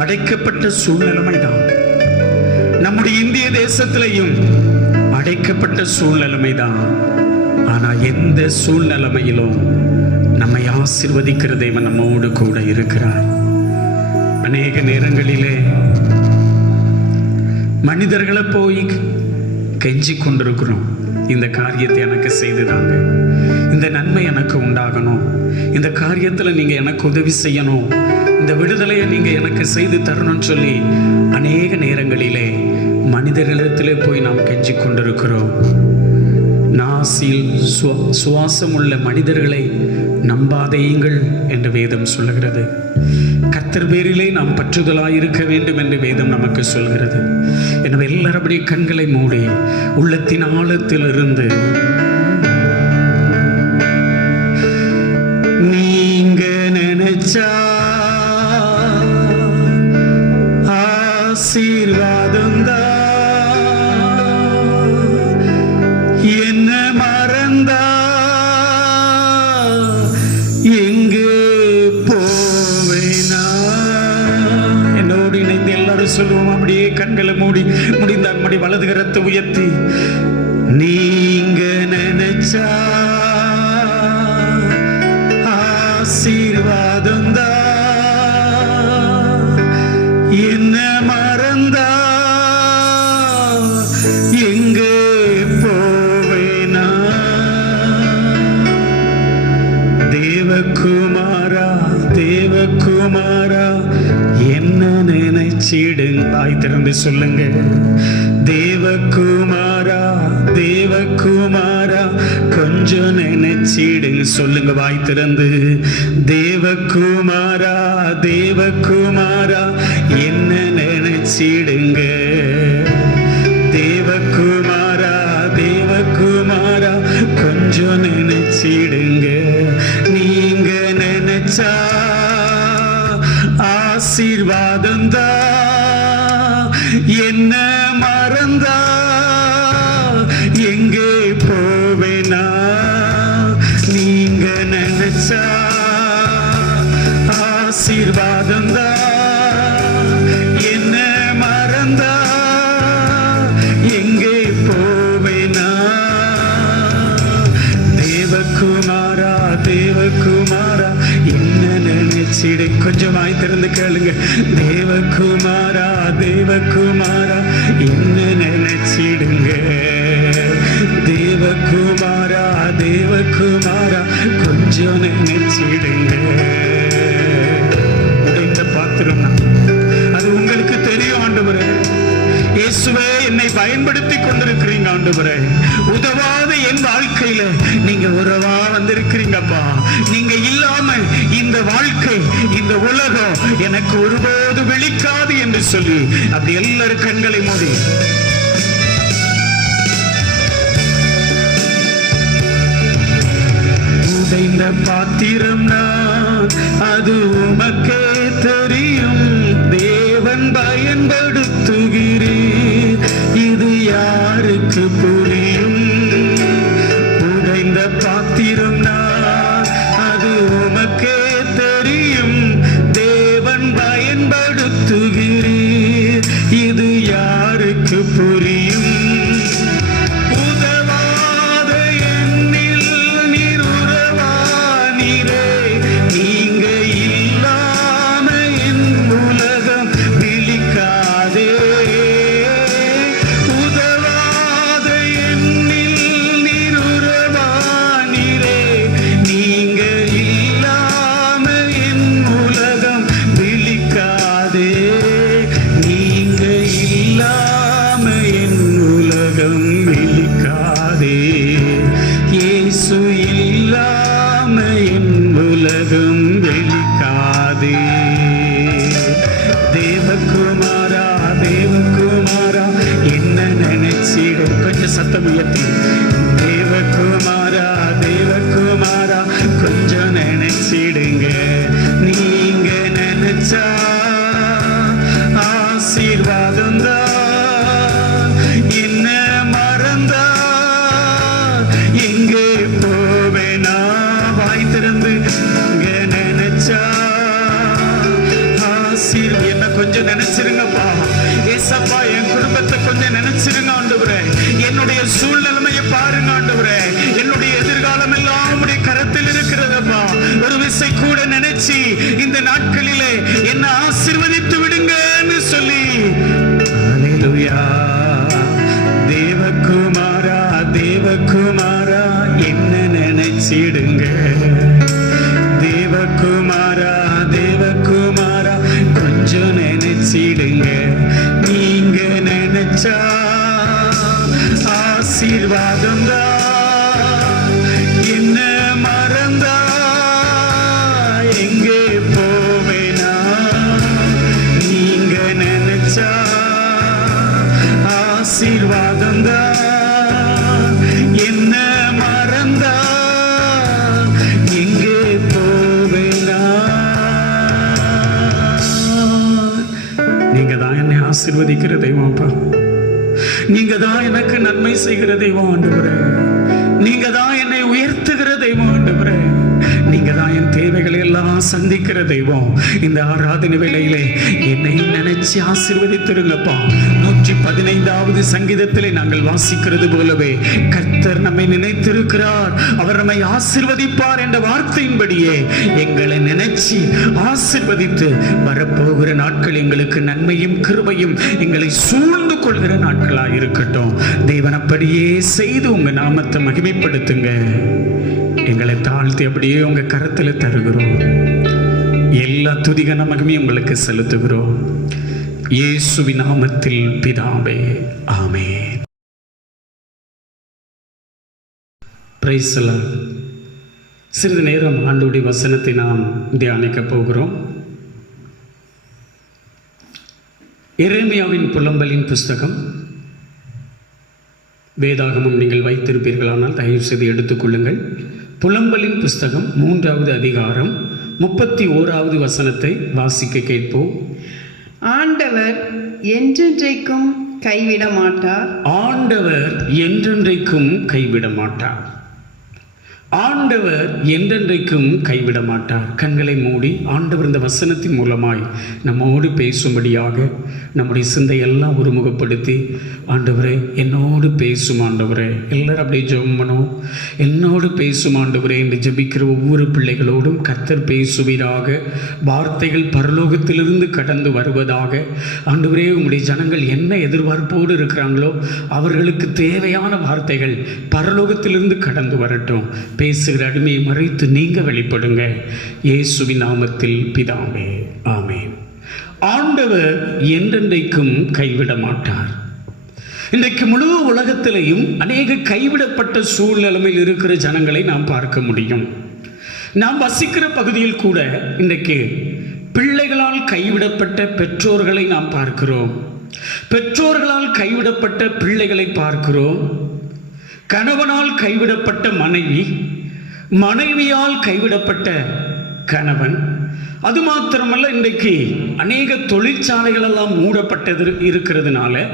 அடைக்கப்பட்ட சூழ்நிலைமைதான். நம்முடைய இந்திய தேசத்திலையும் அடைக்கப்பட்ட சூழ்நிலைமைதான். ஆனா எந்த சூழ்நிலைமையிலும் நம்மை ஆசீர்வதிக்கிற தேவன் நம்மோடு கூட இருக்கிறார். அநேக நேரங்களிலே மனிதர்களை போய் கெஞ்சி கொண்டிருக்கிறோம். இந்த காரியத்தை எனக்கு செய்துதாங்க, இந்த நன்மை எனக்கு உண்டாகணும், இந்த காரியத்தில் நீங்க எனக்கு உதவி செய்யணும், இந்த விடுதலையை நீங்க எனக்கு செய்து தரணும்னு சொல்லி அநேக நேரங்களிலே மனிதர்களிடத்திலே போய் நாம் கெஞ்சி கொண்டிருக்கிறோம். நாசில் சுவாசம் உள்ள மனிதர்களை நம்பாதேயுங்கள் என்று வேதம் சொல்லுகிறது. கர்த்தர் பேரிலே நாம் பற்றுதலாய் இருக்க வேண்டும் என்று வேதம் நமக்கு சொல்கிறது. எனவே எல்லாரும் அப்படியே கண்களை மூடி உள்ளத்தின் ஆழத்தில் இருந்து நீங்க நினைச்சா ஆசீர்வாதம் என்ன மறந்தா எங்கே போவேனா? என்னோடு இணைந்து எல்லாரும் சொல்லுவோம். அப்படியே கண்களை மூடி முடிந்தால் மடி வலது கரத்தை உயர்த்தி நீங்க நினைச்சா ஆசீர்வாதம் என்ன மறந்தா எங்கே போவேனா? தேவகுமாரா தேவகுமாரா என்ன நினைச்சிடுங்க. தாய் திறந்து சொல்லுங்க. தேவகுமாரா தேவகுமாரா கொஞ்சம் நினைச்சிடுங்க. சொல்லுங்க வாய் திறந்து. தேவகுமாரா தேவகுமாரா என்ன நினைச்சிடுங்க. தேவகுமாரா தேவகுமாரா கொஞ்சம் நினைச்சிடுங்க. நீங்க நினைச்சா ஆசீர்வாதம் என்ன மறந்தா எங்கே போவேனா? நீங்க நினைச்சா ஆசீர்வாதம் என்ன மறந்தா எங்கே போவேனா? தேவகுமாரா தேவகுமாரா என்ன நினைச்சிடு. கொஞ்சம் வாய் திறந்து கேளுங்க. தேவகுமாரா தேவகுமாரா என்ன நினைச்சிடுங்க. தேவகுமாரா தேவகுமாரா கொஞ்சம் நினைச்சிடுங்க. உடைந்த பாத்திரம் அது உங்களுக்கு தெரியும் ஆண்டவரே. இயேசுவே என்னை பயன்படுத்தி கொண்டிருக்கிறீங்க ஆண்டவரே. உதவாத என் வாழ்க்கையில நீங்க உறவா வந்திருக்கிறீங்கப்பா. நீங்க இல்லாம இந்த வாழ்க்கை இந்த உலகம் எனக்கு ஒருபோது வெளிக்காது என்று சொல்லி அப்படி எல்லாரும் கண்களை மூடி உடைந்த பாத்திரம் நான் அது உமக்கே தெரியும். தேவன் பயன்படுத்துகிறீர் இது யாருக்கு புரியும்? உடைந்த பாத்திரம் நான் அது உமக்கே தெரியும். தேவன் பயன்படுத்துகிறீர் இது யாருக்கு புரியும்? நாளும் விழிக்காதே. இயேசு இல்லாம என் உலகம் விழிக்காதே. தேவகுமாரா தேவகுமாரா என்ன நினைச்சிடு, கொஞ்சம் சத்தம் உயர்த்தி. தேவகுமாரா தேவகுமாரா கொஞ்சம் நினைச்சிடுங்க. நீங்க நினைச்சா ஆசீர்வாதம் தான். என்ன மறந்தா எங்கே போவேனா? வாய் திறந்து இங்க நினைச்சா என்ன கொஞ்சம் நினைச்சிருங்கப்பா. ஏசப்பா என் குடும்பத்தை கொஞ்சம் நினைச்சிருங்க ஆண்டவரே. என்னுடைய சூழ்நிலைமையை பாருங்க ஆண்டவரே. என்னுடைய எதிர்காலம் எல்லாம் உம்முடைய கரத்தில் இருக்கிறதப்பா. ஒரு விசை கூட நினைச்சு இந்த நாட்களிலே என்ன ஆசீர்வதித்து விடுங்கன்னு சொல்லி. ஹல்லேலூயா. தேவகுமாரா தேவகுமாரா என்ன நினைச்சிடுங்க. தேவகுமாரா தேவகுமாரா கொஞ்சம் நினைச்சிடுங்க. நீங்க நினைச்சா ஆசீர்வாதம் தான். என்ன மறந்தா எங்கே போவேனா? நீங்க நினைச்சா ஆசீர்வாதம் தான். என்ன மறந்தா எங்கே போவேனா? நீங்க தான் என்னை ஆசீர்வதிக்கிற தெய்வம்ப்பா. நீங்க தான் எனக்கு நன்மை செய்கிற தெய்வம் ஆண்டவரே. நீங்க தான் என்னை உயர்த்துகிற தெய்வம் ஆண்டவரே. நீங்க தான் என் தேவைகளை எல்லாம் சந்திக்கிற தெய்வம். இந்த ஆராதனை வேளையிலே என்னை நினைச்சு ஆசீர்வதித்திருங்கப்பா. 115வது சங்கீதத்திலே நாங்கள் வாசிக்கிறது போலவே கர்த்தர் நம்மை நினைத்திருக்கிறார், அவர் நம்மை ஆசீர்வதிப்பார் என்ற வார்த்தையின்படியே எங்களை நினைச்சு ஆசீர்வதித்து வரப்போகிற நாட்கள் எங்களுக்கு நன்மையும் கிருபையும் எங்களை சூழ்ந்து கொள்கிற நாட்களாக இருக்கட்டும். தேவன் அப்படியே செய்து உங்க நாமத்தை மகிமைப்படுத்துங்க. எங்களை தாழ்த்தி அப்படியே உங்க கரத்தில் தருகிறோம். எல்லா துதிகன மகிமையும் உங்களுக்கு செலுத்துகிறோம். இயேசுவின் நாமத்தில் பிதாவே, ஆமென். Price the Lord. சிறிது நேரம் ஆண்டவருடைய வசனத்தை நாம் தியானிக்க போகிறோம். எரேமியாவின் புலம்பலின் புஸ்தகம். வேதாகமம் நீங்கள் வைத்திருப்பீர்களானால் தயவு செய்து எடுத்துக்கொள்ளுங்கள். புலம்பலின் புஸ்தகம் 3வது அதிகாரம் 31வது வசனத்தை வாசிக்க கேட்போம். ஆண்டவர் என்றென்றைக்கும் கைவிட மாட்டார். ஆண்டவர் என்றென்றைக்கும் கைவிட மாட்டார். ஆண்டவர் என்றென்றைக்கும் கைவிட மாட்டார். கண்களை மூடி ஆண்டவர் இந்த வசனத்தின் மூலமாய் நம்மோடு பேசும்படியாக நம்முடைய சிந்தையெல்லாம் ஒருமுகப்படுத்தி, ஆண்டவரே என்னோடு பேசும் ஆண்டவரே, எல்லாரும் அப்படியே ஜெபம் பண்ணுவோம். என்னோடு பேசும் ஆண்டவரே என்று ஜெபிக்கிற ஒவ்வொரு பிள்ளைகளோடும் கர்த்தர் பேசுவீராக. வார்த்தைகள் பரலோகத்திலிருந்து கடந்து வருவதாக. ஆண்டவரே உங்களுடைய ஜனங்கள் என்ன எதிர்பார்ப்போடு இருக்கிறாங்களோ அவர்களுக்கு தேவையான வார்த்தைகள் பரலோகத்திலிருந்து கடந்து வரட்டும். பேசுகிற அடிமையை மறைத்து நீங்க வெளிப்படுங்க. இயேசுவின் நாமத்தில் பிதாவே, ஆமென். ஆண்டவர் என்றென்றைக்கும் கைவிட மாட்டார். இன்றைக்கு முழு உலகத்திலேயும் அநேக கைவிடப்பட்ட சூழ்நிலையில் இருக்கிற ஜனங்களை நாம் பார்க்க முடியும். நாம் வசிக்கிற பகுதியில் கூட இன்றைக்கு பிள்ளைகளால் கைவிடப்பட்ட பெற்றோர்களை நாம் பார்க்கிறோம். பெற்றோர்களால் கைவிடப்பட்ட பிள்ளைகளை பார்க்கிறோம். கணவனால் கைவிடப்பட்ட மனைவி, மனைவியால் கைவிடப்பட்ட கணவன். அது மாத்திரமல்ல, இன்றைக்கு அநேக தொழிற்சாலைகள் எல்லாம் மூடப்பட்டது இருக்கிறதுனால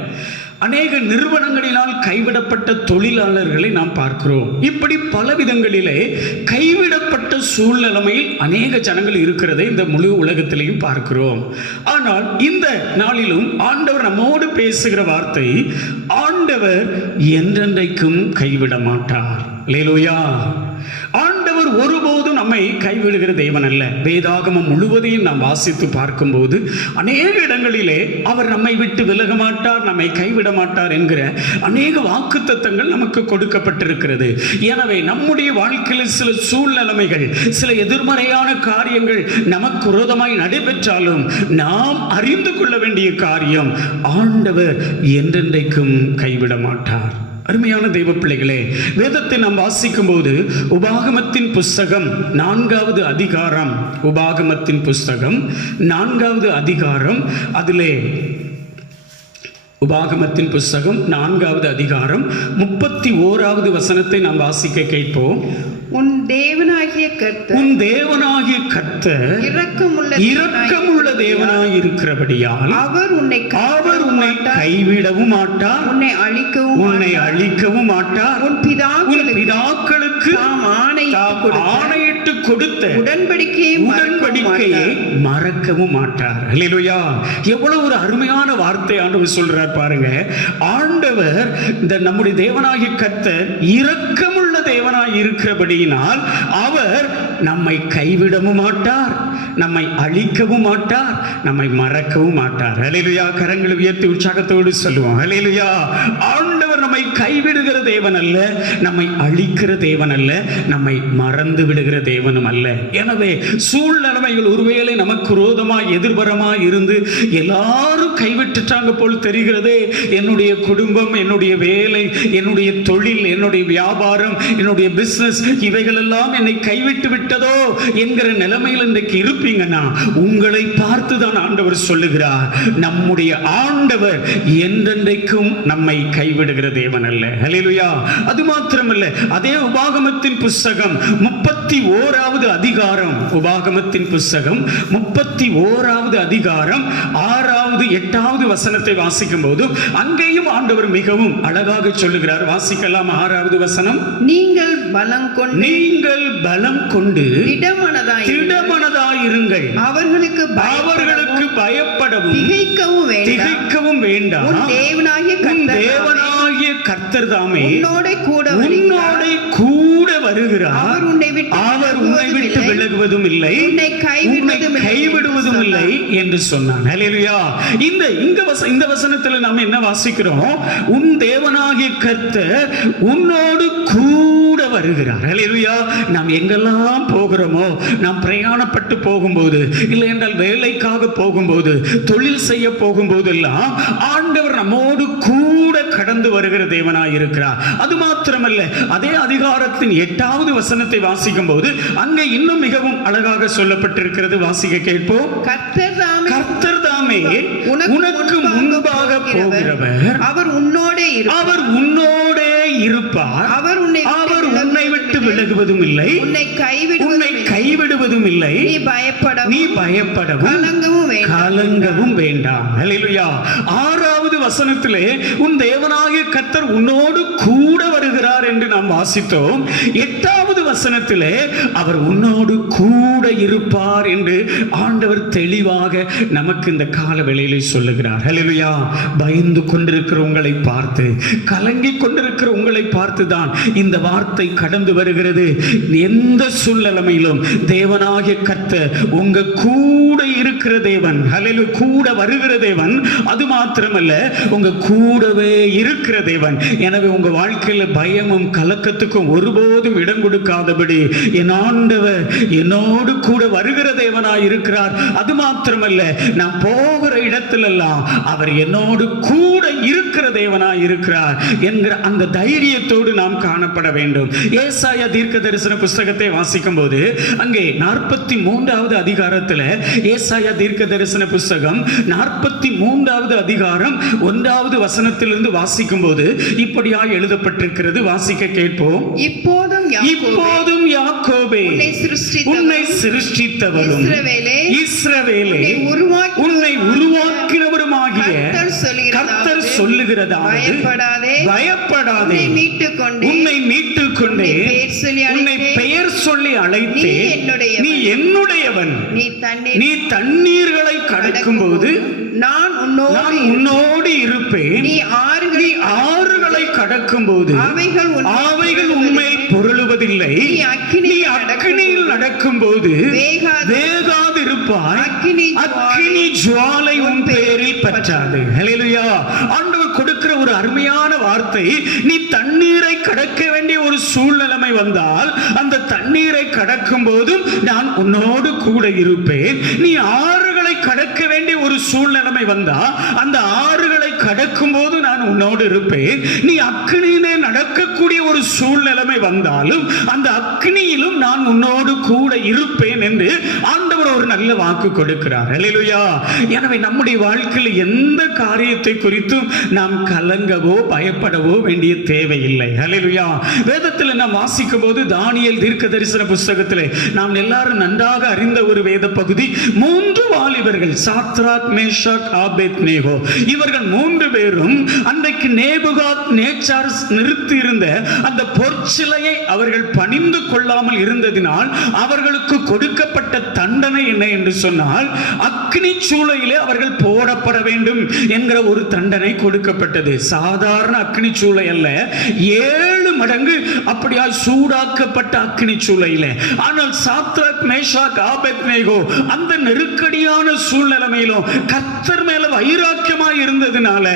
அநேக நிறுவனங்களினால் கைவிடப்பட்ட தொழிலாளர்களை நாம் பார்க்கிறோம். இப்படி பல விதங்களிலே கைவிடப்பட்ட சூழ்நிலைமையில் அநேக ஜனங்கள் இருக்கிறதை இந்த முழு உலகத்திலையும் பார்க்கிறோம். ஆனால் இந்த நாளிலும் ஆண்டவர் நம்மோடு பேசுகிற வார்த்தை, ஆண்டவர் என்றென்றைக்கும் கைவிட மாட்டார். அல்லேலூயா. ஆண்டவர் ஒருபோதும் நம்மை கைவிடுகிற தேவன் அல்ல. வேதாகமம் முழுவதையும் நாம் வாசித்து பார்க்கும்போது அநேக இடங்களிலே அவர் நம்மை விட்டு விலக மாட்டார், நம்மை கைவிட மாட்டார் என்கிற அநேக வாக்குத்தத்தங்கள் நமக்கு கொடுக்கப்பட்டிருக்கிறது. எனவே நம்முடைய வாழ்க்கையில் சில சூழ்நிலைமைகள், சில எதிர்மறையான காரியங்கள் நமக்கு விரோதமாய் நடைபெற்றாலும் நாம் அறிந்து கொள்ள வேண்டிய காரியம், ஆண்டவர் என்றென்றைக்கும் கைவிட மாட்டார். அருமையான தெய்வ பிள்ளைகளே, வேதத்தை நாம் வாசிக்கும் போது உபாகமத்தின் புஸ்தகம் 4வது அதிகாரம், உபாகமத்தின் புஸ்தகம் 4வது அதிகாரம், அதிலே உபாகமத்தின் புஸ்தகம் 4வது அதிகாரம் 31வது வசனத்தை நாம் வாசிக்க கேட்போம். உன் தேவனாகிய கர்த்தர் இரக்கமுள்ள தேவனாய் இருக்கிறபடியால் அவர் உன்னை கைவிடவும் மாட்டார், உன்னை அழிக்கவும் மாட்டார். உன் பிதாக்களுக்கு ஆணையிட்டு கொடுத்த உடன்படிக்கையை மறக்கவும் மாட்டார். அல்லேலூயா! எவ்வளவு ஒரு அருமையான வார்த்தை ஆண்டவர் சொல்றார் பாருங்க. ஆண்டவர் இந்த நம்முடைய தேவனாகிய கர்த்தர் இரக்கமுள்ள தேவனாய் இருக்கிறபடியினால் அவர் நம்மை கைவிடவும் மாட்டார், நம்மை அழிக்கவும் மாட்டார், நம்மை மறக்கவும் மாட்டார். அல்லேலூயா! கரங்களை உயர்த்தி உற்சாகத்தோடு சொல்லுவோம். அல்லேலூயா! ஆண்டவர் நம்மை கைவிடுகிற தேவன் அல்ல, நம்மை அழிக்கிற தேவன் அல்ல, நம்மை மறந்து விடுகிற தேவனும் அல்ல. எனவே சூழ்நிலைமைகள் ஒருவேளை நமக்கு விரோதமாய் எதிர்பரமாய் இருந்து எல்லாரும் கைவிட்டுட்டாங்க போல் தெரிகிறதே, என்னுடைய குடும்பம், என்னுடைய வேலை, என்னுடைய தொழில், என்னுடைய வியாபாரம், என்னுடைய பிசினஸ், இவைகளெல்லாம் என்னை கைவிட்டு விட்டதோ என்கிற நிலைமையில் இன்றைக்கு இருப்பீங்கன்னா உங்களை பார்த்துதான் ஆண்டவர் சொல்லுகிறார், நம்முடைய ஆண்டவர் என்றென்றைக்கும் நம்மை கைவிடுகிற தேவன் அல்ல. அல்லேலூயா! அது மாத்திரமல்ல, அதே உபாகமத்தின் புஸ்தகம் 31வது அதிகாரம், உபாகமத்தின் புஸ்தகம் 31வது அதிகாரம் 6வது 8வது வசனத்தை வாசிக்கும் போது அங்கேயும் ஆண்டவர் மிகவும் அழகாக சொல்லுகிறார். வாசிக்கலாம் 6வது வசனம். நீங்கள் பலம் கொண்டு திடமனதாயிருங்கள், அவர்களுக்கு பயப்படவும் திகைக்கவும் வேண்டாம். தேவனாகிய கர்த்தர் தாமே உன்னோட கூட வருகிறார், அவர் உன்னை விட்டு விலகுவதும் இல்லை, உன்னை கைவிடுவதும் இல்லை என்று சொன்னான். அல்லேலூயா! இந்த வசனத்தில் நாம் என்ன வாசிக்கிறோம்? உன் தேவனாகிய கர்த்தர் உன்னோடு கூட வருகிறார். அல்லேலூயா! நாம் எங்கெல்லாம் போகிறோமோ, நாம் பிரயாணப்பட்டு போகும்போது, இல்லை என்றால் வேலைக்காக போகும்போது, தொழில் செய்ய போகும்போதெல்லாம் ஆண்டவர் நம்மோடு கூட கடந்து வருகிற தேவனாய் இருக்கிறார். அது மாத்திரமல்ல, அதே அதிகாரத்தின் 8வது வசனத்தை வாசிக்கும் போது அங்கே இன்னும் மிகவும் அழகாக சொல்லப்பட்டிருக்கிறது. வாசிக்க கேட்போம். கர்த்தர் தாமே உனக்கு முன்பாக போகிறவர், அவர் உன்னோடே இருப்பார், அவர் உன்னை விட்டு விலகுவதும் இல்லை, உன்னை கைவிடுவதும் இல்லை, நீ பயப்படவும் கலங்கவும் வேண்டாம். அல்லேலூயா! 6வது வசனத்திலே உன் தேவனாகிய கர்த்தர் உன்னோடு கூட வருகிறார் என்று நாம் வாசித்தோம். 8வது வசனத்திலே அவர் உன்னோடு கூட இருப்பார் என்று ஆண்டவர் தெளிவாக நமக்கு இந்த கால வேளையிலே சொல்லுகிறார். அல்லேலூயா! பயந்து கொண்டிருக்கிற உங்களை பார்த்து, கலங்கிக் கொண்டிருக்கிற உங்களை பார்த்து தான் இந்த வார்த்தை கடந்து வருகிறது. எந்த சூழ்நிலையிலும் தேவனாகிய கர்த்தர் உங்க கூட இருக்கிற தேவன், அல்லேலூயா, கூட வருகிற தேவன். அது மாத்திரமல்ல, உங்க கூடவே இருக்கிற தேவன். எனவே உங்க வாழ்க்கையில பயமும் கலக்கத்துக்கும் ஒருபோதும் இடம் கொடுக்காதபடி என் ஆண்டவர் என்னோடு கூட வருகிற தேவனாய் இருக்கிறார். அது மாத்திரமல்ல, நான் போகிற இடத்திலெல்லாம் அவர் என்னோடு கூட இருக்கிற தேவனாய் இருக்கிறார் என்கிற அந்த தைரியத்தோடு நாம் காணப்பட வேண்டும். ஏசாயா தீர்க்க தரிசன புஸ்தகத்தை வாசிக்கும் போது அங்கே 43வது அதிகாரத்தில், ஏசாயா தீர்க்க தரிசன புஸ்தகம் 43வது அதிகாரம் 1வது வசனத்திலிருந்து வாசிக்கும் போது இப்படியாய் எழுதப்பட்டிருக்கிறது. வாசிக்க கேட்போம். இப்போதும் யாக்கோபே, உன்னை சிருஷ்டித்தவரும் இஸ்ரவேலே, உன்னை உருவாக்கினவருமாகிய கர்த்தர் சொல்லுகிறதாவது, பயப்படாதே, உன்னை மீட்டுக் கொண்டே, உன்னை பெயர் சொல்லி அழைத்தேன், நீ என்னுடையவன், நீ தண்ணீர்களை கடக்கும் போது நான் உன்னோடு இருப்பேன், நீ ஆறுகளை கடக்கும் போது அவைகள் உன்மேல் பொருளுவதில்லை, நீ அக்கினியில் நடக்கும் போது வேகாதிருப்பாய், அக்கினி ஜுவாலை உன் பேரில் பற்றாது. அல்லேலூயா! ஆண்டவர் கொடுக்கிற ஒரு அருமையான வார்த்தை. நீ தண்ணீரை கடக்க வேண்டிய ஒரு சூழ்நிலைமை வந்தால் அந்த தண்ணீரை கடக்கும் போதும் நான் உன்னோடு கூட இருப்பேன். நீ ஆறுகளை கடக்க வேண்டிய ஒரு சூழ்நிலைமை வந்தா அந்த ஆறுகளை கடக்கும் போது நான் உன்னோடு இருப்பேன். நீ அக்னியிலே நடக்கக்கூடிய ஒரு சூழ்நிலைமை வந்தாலும் அந்த அக்னியிலும் நான் உன்னோடு கூட இருப்பேன் என்று ஆண்டவர் ஒரு நல்ல வாக்கு கொடுக்கிறார். அல்லேலூயா. எனவே நம்முடைய வாழ்க்கையில் எந்த காரியத்தை குறித்தும் நாம் கலங்கவோ பயப்படவோ வேண்டிய தேவையில்லை. அல்லேலூயா. வேதத்தில் நாம் வாசிக்கும் போது தானியேல் தீர்க்க தரிசன புஸ்தகத்திலே நாம் எல்லாரும் நன்றாக அறிந்த ஒரு வேத பகுதி, 3 வாலிபர்கள் சாத்ராக், மேஷாக், ஆபேத்நேகோ, இவர்கள் 3 பேரும் அன்றைக்கு நேபுகாத் நேச்சார் நிறுத்தி இருந்த அந்த பொற்சிலையை அவர்கள் பணிந்து கொள்ளாமல் இருந்ததினால் அவர்களுக்கு கொடுக்கப்பட்ட தண்டனை என்ன என்று சொன்னால், அக்னி சூளையிலே அவர்கள் போடப்பட வேண்டும் என்கிற ஒரு தண்டனை கொடுக்கப்பட்டது. சாதாரண அக்னி சூளை அல்ல, 7 மடங்கு அப்படியாய் சூடாக்கப்பட்ட அக்னி சூளையிலே. ஆனால் சாத்ராக், மேஷாக், ஆபேத்நேகோ அந்த நெருக்கடியான சூழ்நிலையிலும் கர்த்தர் மேல வைராக்கியமாய் இருந்ததினால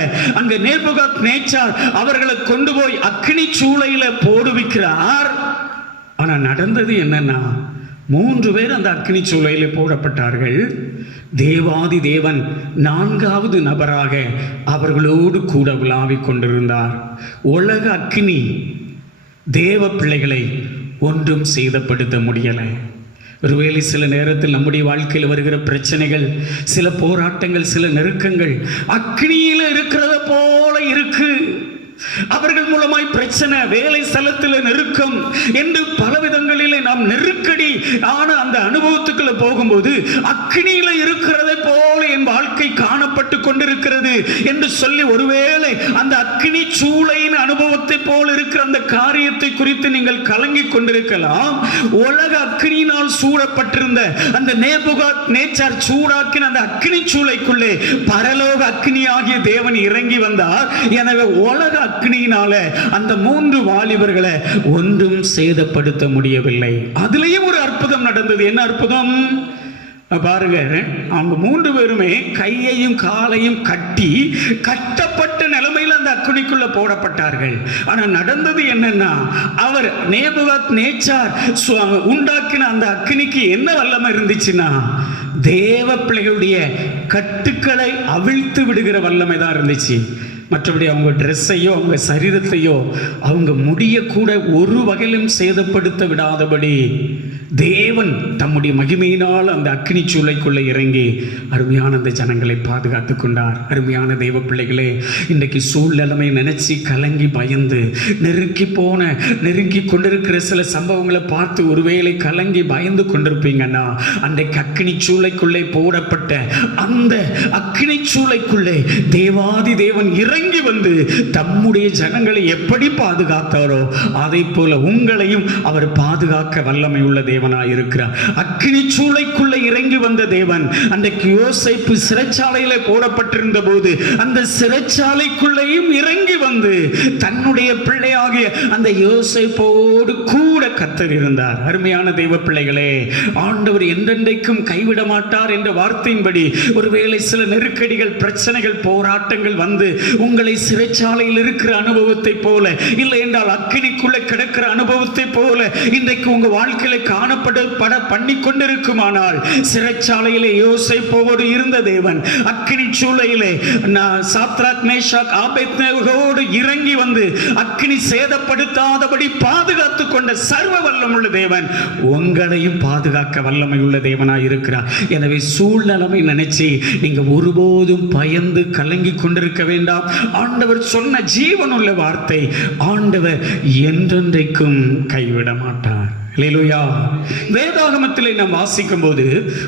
அங்க நேபுகாத் நேச்சார் அவர்களை கொண்டு போய் அக்னி சூளையில போடுவிக்கிறார். ஆனா நடந்தது என்னன்னா, 3 பேர் அந்த அக்னி சூளையில போடப்பட்டார்கள். தேவாதி தேவன் 4வது நபராக அவர்களோடு கூட உலாவிக் கொண்டிருந்தார். உலக அக்னி தேவ பிள்ளைகளை ஒன்றும் சேதப்படுத்த முடியலை. ஒருவேளை சில நேரத்தில் நம்முடைய வாழ்க்கையில் வருகிற பிரச்சனைகள், சில போராட்டங்கள், சில நெருக்கங்கள் அக்னியில இருக்கிறத போல இருக்கு. அவர்கள் மூலமாய் பிரச்சனை, வேலை ஸ்தலத்தில் நெருக்கம் என்று பல விதங்களிலே நாம் நெருக்கடி ஆன அந்த அனுபவத்துக்குள்ள போகும்போது அக்னியில இருக்கிறதை போல என் வாழ்க்கை காணப்பட்டு கொண்டிருக்கிறது என்று சொல்லி ஒருவேளை அந்த அக்னி சூளையின் அனுபவத்தை போல இருக்கிற அந்த காரியத்தை குறித்து நீங்கள் கலங்கி கொண்டிருக்கலாம். உலக அக்னியினால் சூழப்பட்டிருந்த அந்த நேபுகாத் நேச்சார் சூடாக்கின அந்த அக்னி சூளைக்குள்ளே பரலோக அக்னியாகிய தேவன் இறங்கி வந்தார். எனவே உலக அக்னியினால அந்த 3 வாலிபர்களை ஒன்றும் சேதப்படுத்த முடியவில்லை. அதுலயும் ஒரு அற்புதம் நடந்தது. என்ன அற்புதம் பாருங்க, அவங்க 3 பேருமே கையையும் காலையும் கட்டப்பட்ட நிலைமையில் அந்த அக்னிக்குள்ள போடப்பட்டார்கள். ஆனா நடந்தது என்னன்னா, அவர் நேபுகாத் நேச்சார் உண்டாக்கின அந்த அக்னிக்கு என்ன வல்லமை இருந்துச்சுன்னா, தேவ பிள்ளைகளுடைய கட்டுக்களை அவிழ்த்து விடுகிற வல்லமை தான் இருந்துச்சு. மற்றபடி அவங்க ட்ரெஸ்ஸையோ அவங்க சரீரத்தையோ அவங்க முடிய கூட ஒரு வகையிலும் சேதப்படுத்த விடாதபடி தேவன் தம்முடைய மகிமையினால் அந்த அக்னி சூளைக்குள்ளே இறங்கி அருமையான அந்த ஜனங்களை பாதுகாத்து கொண்டார். அருமையான தெய்வ பிள்ளைகளே, இன்றைக்கு சூழ்நிலைமை நினைச்சு கலங்கி பயந்து நெருங்கி கொண்டிருக்கிற சில சம்பவங்களை பார்த்து ஒருவேளை கலங்கி பயந்து கொண்டிருப்பீங்கன்னா, அன்றைக்கு அக்னி சூளைக்குள்ளே போடப்பட்ட அந்த அக்னி சூளைக்குள்ளே தேவாதி தேவன் இறங்கி வந்து தம்முடைய ஜனங்களை எப்படி பாதுகாத்தாரோ அதை போல உங்களையும் அவர் பாதுகாக்க வல்லமை உள்ள தேவனாய் இருக்கிறார். அக்னி சூளைக்குள்ள இறங்கி வந்த தேவன் அன்றைக்கு யோசேப்பு சிறைச்சாலையில போடப்பட்டிருந்த போது அந்த சிறைச்சாலைக்குள்ளேயும் இறங்கி வந்து தன்னுடைய பிள்ளையாகிய அந்த யோசேப்போடு கூட கர்த்தர் இருந்தார். அருமையான தெய்வ பிள்ளைகளே, ஆண்டவர் என்றென்றைக்கும் கைவிட மாட்டார் என்ற வார்த்தையின்படி ஒருவேளை சில நெருக்கடிகள், பிரச்சனைகள், போராட்டங்கள் வந்து உங்களை சிறைச்சாலையில் இருக்கிற அனுபவத்தை போல, இல்லை என்றால் அக்கினிக்குள்ள கிடக்கிற அனுபவத்தை போல இன்றைக்கு உங்க வாழ்க்கையில காணப்பட பண்ணி கொண்டிருக்குமானால், சிறைச்சாலையிலே யோசேப்போடு இருந்த தேவன் அக்கினி சூளையிலே சாத்ராக், மேஷாக், ஆபேத்நேகோவோடு இறங்கி வந்து அக்கினி சேதப்படுத்தாதபடி பாதுகாத்துக் கொண்ட சர்வ வல்லமுள்ள தேவன் உங்களையும் பாதுகாக்க வல்லமை உள்ள தேவனாய் இருக்கிறார். எனவே சூழ்நிலைமை நினைச்சு நீங்க ஒருபோதும் பயந்து கலங்கி கொண்டிருக்க வேண்டாம். ஆண்டவர் சொன்ன ஜீவனுள்ள வார்த்தை, ஆண்டவர் என்றென்றைக்கும் கைவிட மாட்டார். அல்லேலூயா. வேதாகமத்திலே நாம் வாசிக்கும் போது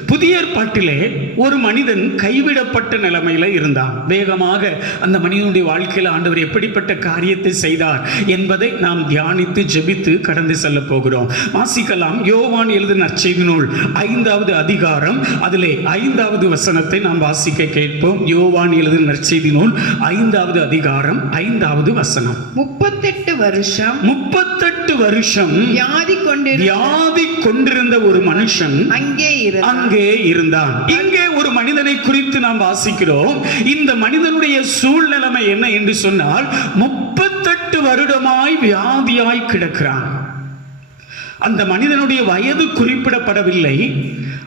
புதிய ஏற்பாட்டிலே ஒரு மனிதன் கைவிடப்பட்ட நிலைமையில இருந்தான். வேகமாக அந்த மனிதனுடைய வாழ்க்கையில் ஆண்டவர் எப்படிப்பட்ட காரியத்தை செய்தார் என்பதை நாம் தியானித்து ஜெபித்து கடந்து செல்ல போகிறோம். வாசிக்கலாம். யோவான் எழுதின நற்செய்தி நூல் 5வது அதிகாரம் அதிலே 5வது வசனத்தை நாம் வாசிக்க கேட்போம். யோவான் எழுதின நற்செய்தி நூல் 5வது அதிகாரம் 5வது வசனம். 38 வருஷம் வியாதி கொண்டிருந்த ஒரு மனுஷன் அங்கே இருந்தான். இங்கே ஒரு மனிதனை குறித்து நாம் வாசிக்கிறோம். இந்த மனிதனுடைய சூழ்நிலைமை என்ன என்று சொன்னால், 38 வருடமாய் வியாதியாய் கிடக்கிறான். அந்த மனிதனுடைய வயது குறிப்பிடப்படவில்லை.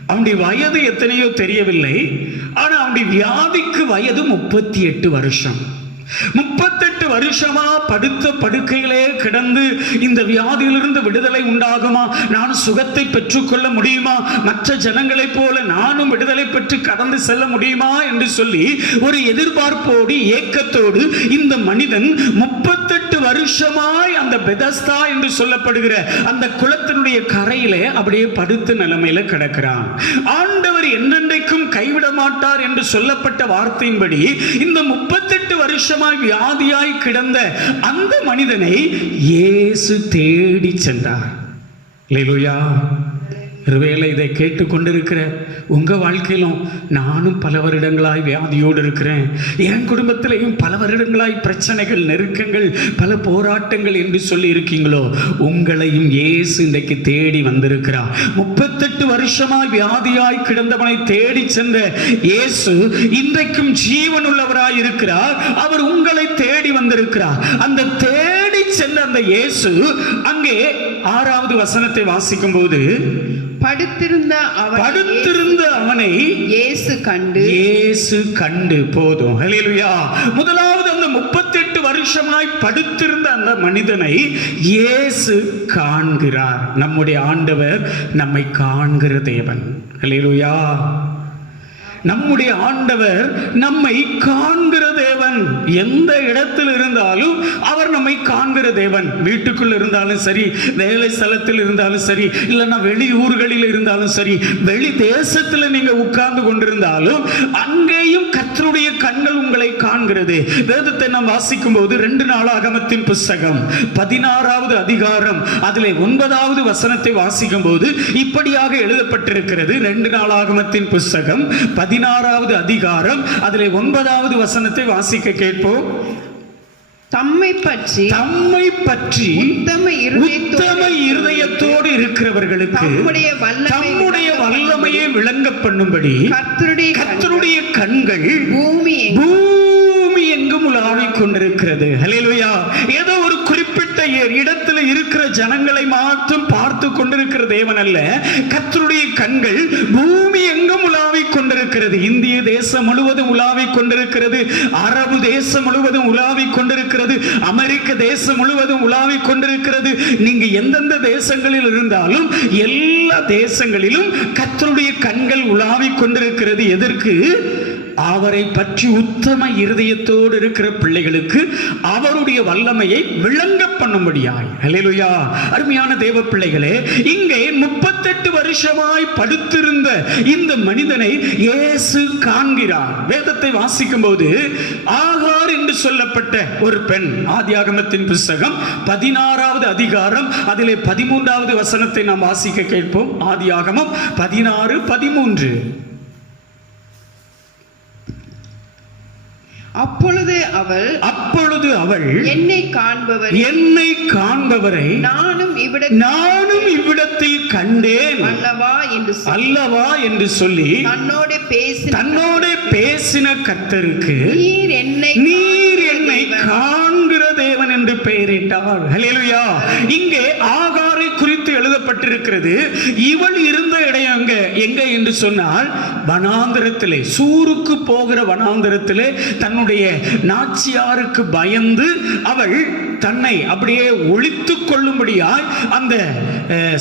அவனுடைய வயது எத்தனையோ தெரியவில்லை. ஆனால் அவனுடைய வியாதிக்கு வயது 38 வருஷம். 38 வருஷமா படுத்த படுக்கையிலே கிடந்து இந்த வியாதியிலிருந்து விடுதலை உண்டாகுமா, நான் சுகத்தை பெற்றுக்கொள்ள முடியுமா, மற்ற ஜனங்களைப் போல நானும் விடுதலை பெற்று கடந்து செல்ல முடியுமா என்று சொல்லி ஒரு எதிர்பார்ப்போடு ஏக்கத்தோடு இந்த மனிதன் 38 வருஷமாய் அந்த பெதஸ்தா என்று சொல்லப்படுகிற அந்த குளத்தினுடைய கரையிலே அப்படியே படுத்த நிலைமையில கிடக்கிறான். ஆண்டவர் என்னென்றைக்கும் கைவிட மாட்டார் என்று சொல்லப்பட்ட வார்த்தையின்படி இந்த 38 வருஷமாய் வியாதியாய் கிடந்த அந்த மனிதனை இயேசு தேடி சென்றார். அல்லேலூயா. ஒருவேளை இதை கேட்டுக்கொண்டிருக்கிற உங்க வாழ்க்கையிலும் நானும் பல வருடங்களாய் வியாதியோடு இருக்கிறேன், என் குடும்பத்திலையும் பல வருடங்களாய் பிரச்சனைகள், நெருக்கங்கள், பல போராட்டங்கள் என்று சொல்லி இருக்கீங்களோ, உங்களையும் இயேசு இன்றைக்கு தேடி வந்திருக்கிறார். 38 வருஷமாய் வியாதியாய் கிடந்தவனை தேடி சென்ற இயேசு இன்றைக்கும் ஜீவனுள்ளவராய் இருக்கிறார். அவர் உங்களை தேடி வந்திருக்கிறார். அந்த தேடி சென்ற அந்த இயேசு அங்கே 6வது வசனத்தை வாசிக்கும் போது, படுத்திருந்த அவனை இயேசு கண்டு போதும். ஹல்லேலூயா. முதலாவது அந்த 38 வருஷமாய் படுத்திருந்த அந்த மனிதனை இயேசு காண்கிறார். நம்முடைய ஆண்டவர் நம்மை காண்கிற தேவன். ஹல்லேலூயா. நம்முடைய ஆண்டவர் நம்மை காண்கிற தேவன். எந்த இடத்தில் இருந்தாலும் அவர் நம்மை காண்கிற தேவன். வீட்டுக்குள் இருந்தாலும் சரி, வேலை ஸ்தலத்தில் இருந்தாலும் சரி, இல்லைன்னா வெளியூர்களில் இருந்தாலும் சரி, வெளி தேசத்தில் நீங்க உட்கார்ந்து கொண்டிருந்தாலும் அங்கேயும் கர்த்தருடைய கண்கள் உங்களை காண்கிறது. வேதத்தை நாம் வாசிக்கும் போது 2 நாளாகமத்தின் புஸ்தகம் 16வது அதிகாரம் அதிலே 9வது வசனத்தை வாசிக்கும் போது இப்படியாக எழுதப்பட்டிருக்கிறது. 2 நாளாகமத்தின் புஸ்தகம் 16வது அதிகாரம் அதிலே 9வது வசனத்தை வாசிக்க கேட்போம். தம்மை பற்றி உத்தம இருதயத்தோடு இருக்கிறவர்களுக்கு தம்முடைய வல்லமையை விளங்க பண்ணும்படி கர்த்தருடைய கண்கள் பூமி எங்கும் உலாவிக் கொண்டிருக்கிறது. ஹல்லேலூயா. ஏதோ ஒரு குறிப்பிட்ட இடத்தில் இருக்கிற ஜனங்களை மாற்றும் பார்த்து கொண்டிருக்கிற தேவன் அல்ல. கர்த்தருடைய கண்கள் பூமி எங்கும் உலாவிக் கொண்டிருக்கிறது. இந்திய தேசம் முழுவதும் உலாவிக் கொண்டிருக்கிறது, அரபு தேசம் முழுவதும் உலாவிக் கொண்டிருக்கிறது, அமெரிக்க தேசம் முழுவதும் உலாவிக் கொண்டிருக்கிறது. நீங்க எந்தெந்த தேசங்களில் இருந்தாலும் எல்லா தேசங்களிலும் கர்த்தருடைய கண்கள் உலாவிக் கொண்டிருக்கிறது. எதற்கு? அவரை பற்றி உத்தம இருதயத்தோடு இருக்கிற பிள்ளைகளுக்கு அவருடைய வல்லமையை விளங்க பண்ணும்படியாய். ஹல்லேலூயா. அருமையான தேவ பிள்ளைகளே, இங்கே 38 வருஷமாய் படுத்திருந்த இந்த மனிதனை இயேசு காண்கிறார். வேதத்தை வாசிக்கும் போது ஆகார் என்று சொல்லப்பட்ட ஒரு பெண், ஆதியாகமத்தின் புஸ்தகம் 16வது அதிகாரம் அதிலே 13வது வசனத்தை நாம் வாசிக்க கேட்போம். ஆதியாகமம் 16:13. அப்பொழுது அவள் என்னை காண்பவரை நானும் இவ்விடத்தில் கண்டேன் அல்லவா என்று சொல்லி தன்னோட பேசின கர்த்தருக்கு நீர் என்னை காண்கிற தேவன் என்று பெயரிட்டார். ஹல்லேலூயா. இங்கே ஆகாரை குறித்து எழுதப்பட்டிருக்கிறது. இவள் இருந்த இடம் எங்க என்று சொன்னால் வனாந்தரத்திலே, சூருக்கு போகிற வனாந்தரத்திலே தன்னுடைய நாச்சியாருக்கு பயந்து அவள் தன்னை அப்படியே ஒளித்துக் கொள்ளும்படியாய் அந்த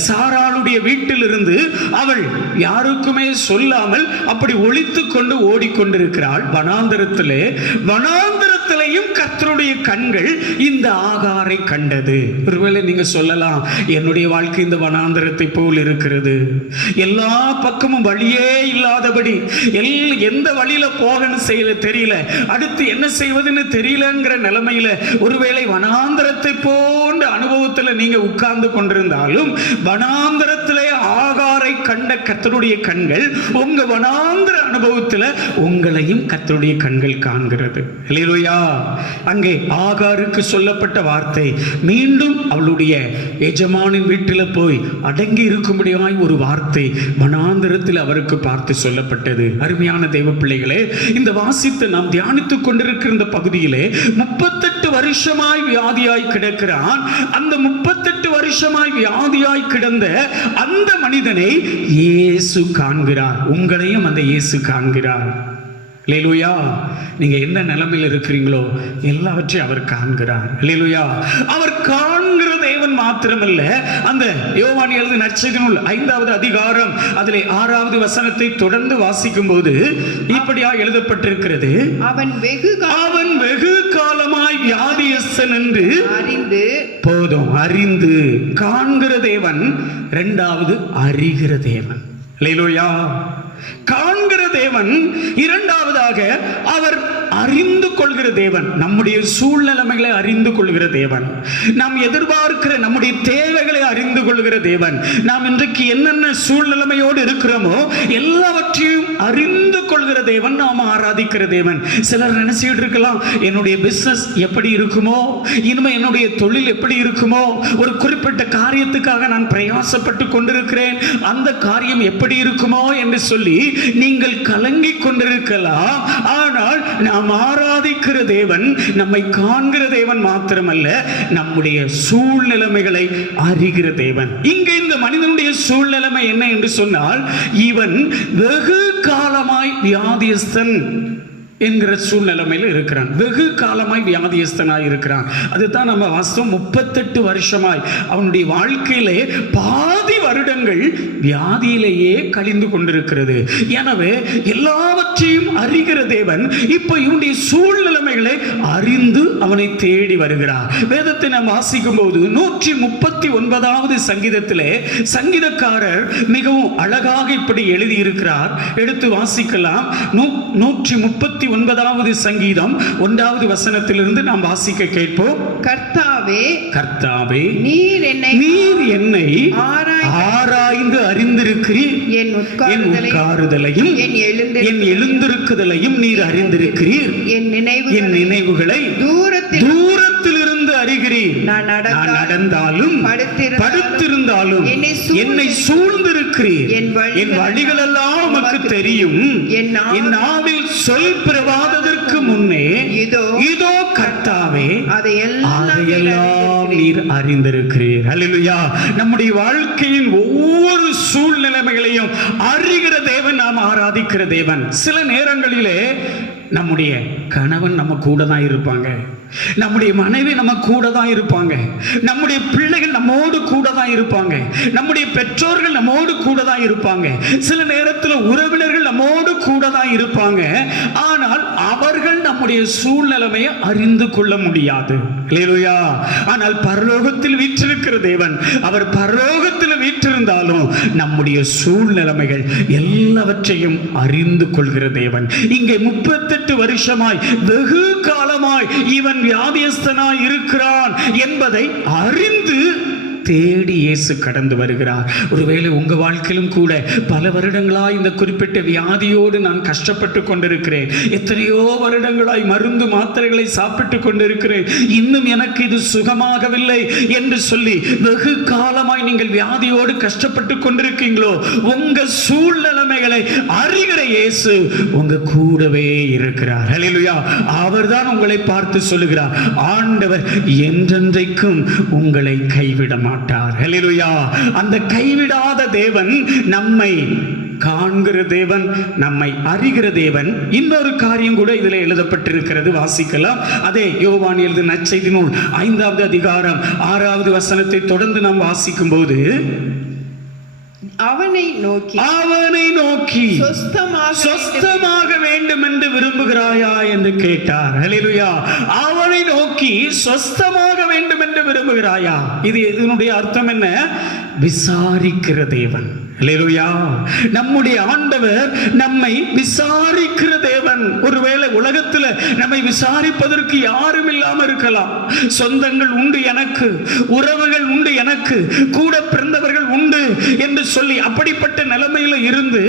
சாராளுடைய வீட்டில் இருந்து அவள் யாருக்குமே சொல்லாமல் அப்படி ஒளித்துக் கொண்டு ஓடிக்கொண்டிருக்கிறாள். வனாந்தரத்திலேயும் கர்த்தருடைய கண்கள் இந்த ஆகாரை கண்டது. ஒருவேளை நீங்க சொல்லலாம், என்னுடைய வாழ்க்கை இந்த வனாந்தரத்தை போல் இருக்கிறது, எல்லா பக்கமும் வழியே இல்லாதபடி, எந்த வழியில போகணும் செய்யல தெரியல, அடுத்து என்ன செய்வதுன்னு தெரியலங்கிற நிலைமையில ஒருவேளை வனாந்தரத்தை போன்ற அனுபவத்தில் நீங்க உட்கார்ந்து கொண்டிருந்தாலும், வனாந்தரத்திலே ஆகாரை கண்ட கர்த்தருடைய கண்கள் உங்க வனாந்தர அனுபவத்தில் உங்களையும் கர்த்தருடைய கண்கள் காண்கிறது. ஹல்லேலூயா. அங்கே ஆகாருக்கு சொல்லப்பட்ட வார்த்தை மீண்டும் அவளுடைய எஜமானின் வீட்டில் போய் அடங்கி இருக்கும்படியாய் ஒரு வார்த்தை வனாந்தரத்தில் அவருக்கு பார்த்து சொல்லப்பட்டது. அருமையான தெய்வ பிள்ளைகளே, இந்த வாசித்து நாம் தியானித்துக் கொண்டிருக்கிற இந்த பகுதியிலே 38 வருஷமாய் வியாதியாய் கிடக்கிறான். அந்த 38 வருஷமாய் வியாதியாய் கிடந்த அந்த மனிதனை இயேசு காண்கிறார். உங்களையும் அந்த இயேசு காண்கிறார். அல்லேலூயா. நீங்க என்ன நிலைமையில் இருக்கிறீங்களோ எல்லாவற்றையும் அவர் காண்கிறார். அல்லேலூயா. அவர் காண்கிற தேவன் மாத்திரமல்ல, அந்த யோவான் எழுதின நற்செய்தி நூல் 5வது அதிகாரம் அதிலே 6வது வசனத்தை தொடர்ந்து வாசிக்கும் போது இப்படியா எழுதப்பட்டிருக்கிறது, அவன் வெகு காலமாய் வியாதியஸ்தன் என்று அறிந்து, போதும், அறிந்து காண்கிற தேவன். இரண்டாவது அறிகிற தேவன். அல்லேலூயா. காண்கிற தேவன். இரண்டாவதாக அவர் அறிந்து கொள்கிற தேவன். நம்முடைய சூழ்நிலைமைகளை அறிந்து கொள்கிற தேவன். நாம் எதிர்பார்க்கிற நம்முடைய தேவைகளை அறிந்து கொள்கிற தேவன். நாம் இன்றைக்கு என்னென்ன சூழ்நிலைமையோடு இருக்கிறோமோ எல்லாவற்றையும் அறிந்து கொள்கிற தேவன் நாம் ஆராதிக்கிற தேவன். சிலர் நினைச்சிட்டு இருக்கலாம், என்னுடைய பிசினஸ் எப்படி இருக்குமோ, இனிமே என்னுடைய தொழில் எப்படி இருக்குமோ, ஒரு குறிப்பிட்ட காரியத்துக்காக நான் பிரயாசப்பட்டு கொண்டிருக்கிறேன், அந்த காரியம் எப்படி இருக்குமோ என்று சொல்லி நீங்கள் கலங்கிக் கொண்டிருக்கலாம். ஆனால் நாம் ஆராதிக்கிற தேவன் நம்மை காண்கிற தேவன் மாத்திரமல்ல, நம்முடைய சூழ்நிலைமைகளை அறிகிற தேவன். இங்க இந்த மனிதனுடைய சூழ்நிலைமை என்ன என்று சொன்னால், இவன் வெகு காலமாய் வியாதியஸ்தன் என்கிற சூழ்நிலைமையில் இருக்கிறான். வெகு காலமாய் வியாதியஸ்தனாய் இருக்கிறான். அதுதான் நம்ம வாஸ்தவம். 38 வருஷமாய் அவனுடைய வாழ்க்கையிலே பாதி வருடங்கள் வியாதியிலேயே கழிந்து கொண்டிருக்கிறது. எனவே எல்லாவற்றையும் அறிகிற தேவன் இப்போ இவனுடைய சூழ்நிலைமைகளை அறிந்து அவனை தேடி வருகிறார். வேதத்தை நாம் வாசிக்கும் போது 139வது சங்கீதத்திலே சங்கீதக்காரர் மிகவும் அழகாக இப்படி எழுதி இருக்கிறார். எடுத்து வாசிக்கலாம். 139வது சங்கீதம் 1வது வசனத்திலிருந்து நாம் வாசிக்க கேட்போம். கர்த்தாவே, கர்த்தாவே, நீர் என்னை ஆராய்ந்து அறிந்திருக்கிறீர். என் உட்காருதலையும் என் எழுந்திருக்குதலையும் நீர் அறிந்திருக்கிறீர். என் நினைவுகளை தூரத்திலிருந்து அறிகிறீர். நான் நடந்தாலும் படுத்திருந்தாலும் என்னை சூழ்ந்திருக்கிறீர். என் வழிகள் எல்லாம் உமக்கு தெரியும். என் நாவில் சொல் பிறவாததற்கு முன்னே இதோ கர்த்தாவே, அதையெல்லாம் நீர் அறிந்திருக்கிறீர். அல்லேலூயா. நம்முடைய வாழ்க்கையின் ஒவ்வொரு சூழ்நிலைமைகளையும் அறிகிற தேவன், நாம் ஆராதிக்கிற தேவன். சில நேரங்களிலே நம்முடைய கணவன் நம்ம கூட தான் இருப்பாங்க, நம்முடைய மனைவி நம்ம கூட தான் இருப்பாங்க, நம்முடைய பிள்ளைகள் நம்மோடு கூட தான் இருப்பாங்க, நம்முடைய பெற்றோர்கள் நம்மோடு கூட தான் இருப்பாங்க, சில நேரத்தில் உறவினர்கள் நம்மோடு கூட தான் இருப்பாங்க. ஆனால் அவர்கள் நம்முடைய சூழ்நிலைமையை அறிந்து கொள்ள முடியாது. அல்லேலூயா. ஆனால் பரலோகத்தில் வீற்றிருக்கிற தேவன், அவர் பரலோகத்தில் வீற்றிருந்தாலும் நம்முடைய சூழ்நிலைமைகள் எல்லாவற்றையும் அறிந்து கொள்கிற தேவன். இங்கே 38 வருஷமாய் வெகு காலமாய் இவன் வியாதியஸ்தனாய் இருக்கிறான் என்பதை அறிந்து தேடி இயேசு கடந்து வருகிறார். ஒருவேளை உங்க வாழ்க்கையிலும் கூட பல வருடங்களாய் இந்த குறிப்பிட்ட வியாதியோடு நான் கஷ்டப்பட்டு கொண்டிருக்கிறேன், எத்தனையோ வருடங்களாய் மருந்து மாத்திரைகளை சாப்பிட்டு கொண்டிருக்கிறேன், இன்னும் எனக்கு இது சுகமாகவில்லை என்று சொல்லி வெகு காலமாய் நீங்கள் வியாதியோடு கஷ்டப்பட்டு கொண்டிருக்கீங்களோ, உங்க சூழ்நிலைமைகளை அறிகிற இயேசு உங்க கூடவே இருக்கிறார். அல்லேலூயா. அவர்தான் உங்களை பார்த்து சொல்லுகிறார், ஆண்டவர் என்றென்றைக்கும் உங்களை கைவிட மாட்டார். அல்லேலூயா. அந்த கைவிடாத தேவன், நம்மை காண்கிற தேவன், நம்மை அறிகிற தேவன். இன்னொரு காரியம் கூட இதில் எழுதப்பட்டிருக்கிறது, வாசிக்கலாம். அதே யோவான் எழுதின நற்செய்தி நூல் 5வது அதிகாரம் 6வது வசனத்தை தொடர்ந்து நாம் வாசிக்கும் போது, அவனை நோக்கி சொஸ்தமாக வேண்டும் என்று விரும்புகிறாயா என்று கேட்டார். அல்லேலூயா. அவனை நோக்கி சொஸ்தமாக வேண்டும் என்று விரும்புகிறாயா? இதனுடைய அர்த்தம் என்ன? விசாரிக்கிற தேவன். அல்லேலூயா. நம்முடைய ஆண்டவர் நம்மை விசாரிக்கிற தேவன். ஒருவேளை உலகத்தில் நம்மை விசாரிப்பதற்கு யாரும் இல்லாம இருக்கலாம். சொந்தங்கள் உண்டு எனக்கு, உறவுகள் உண்டு எனக்கு, கூட பிறந்தவர்கள் உண்டு என்று சொல்லி அப்படிப்பட்ட நிலைமையில இருந்து,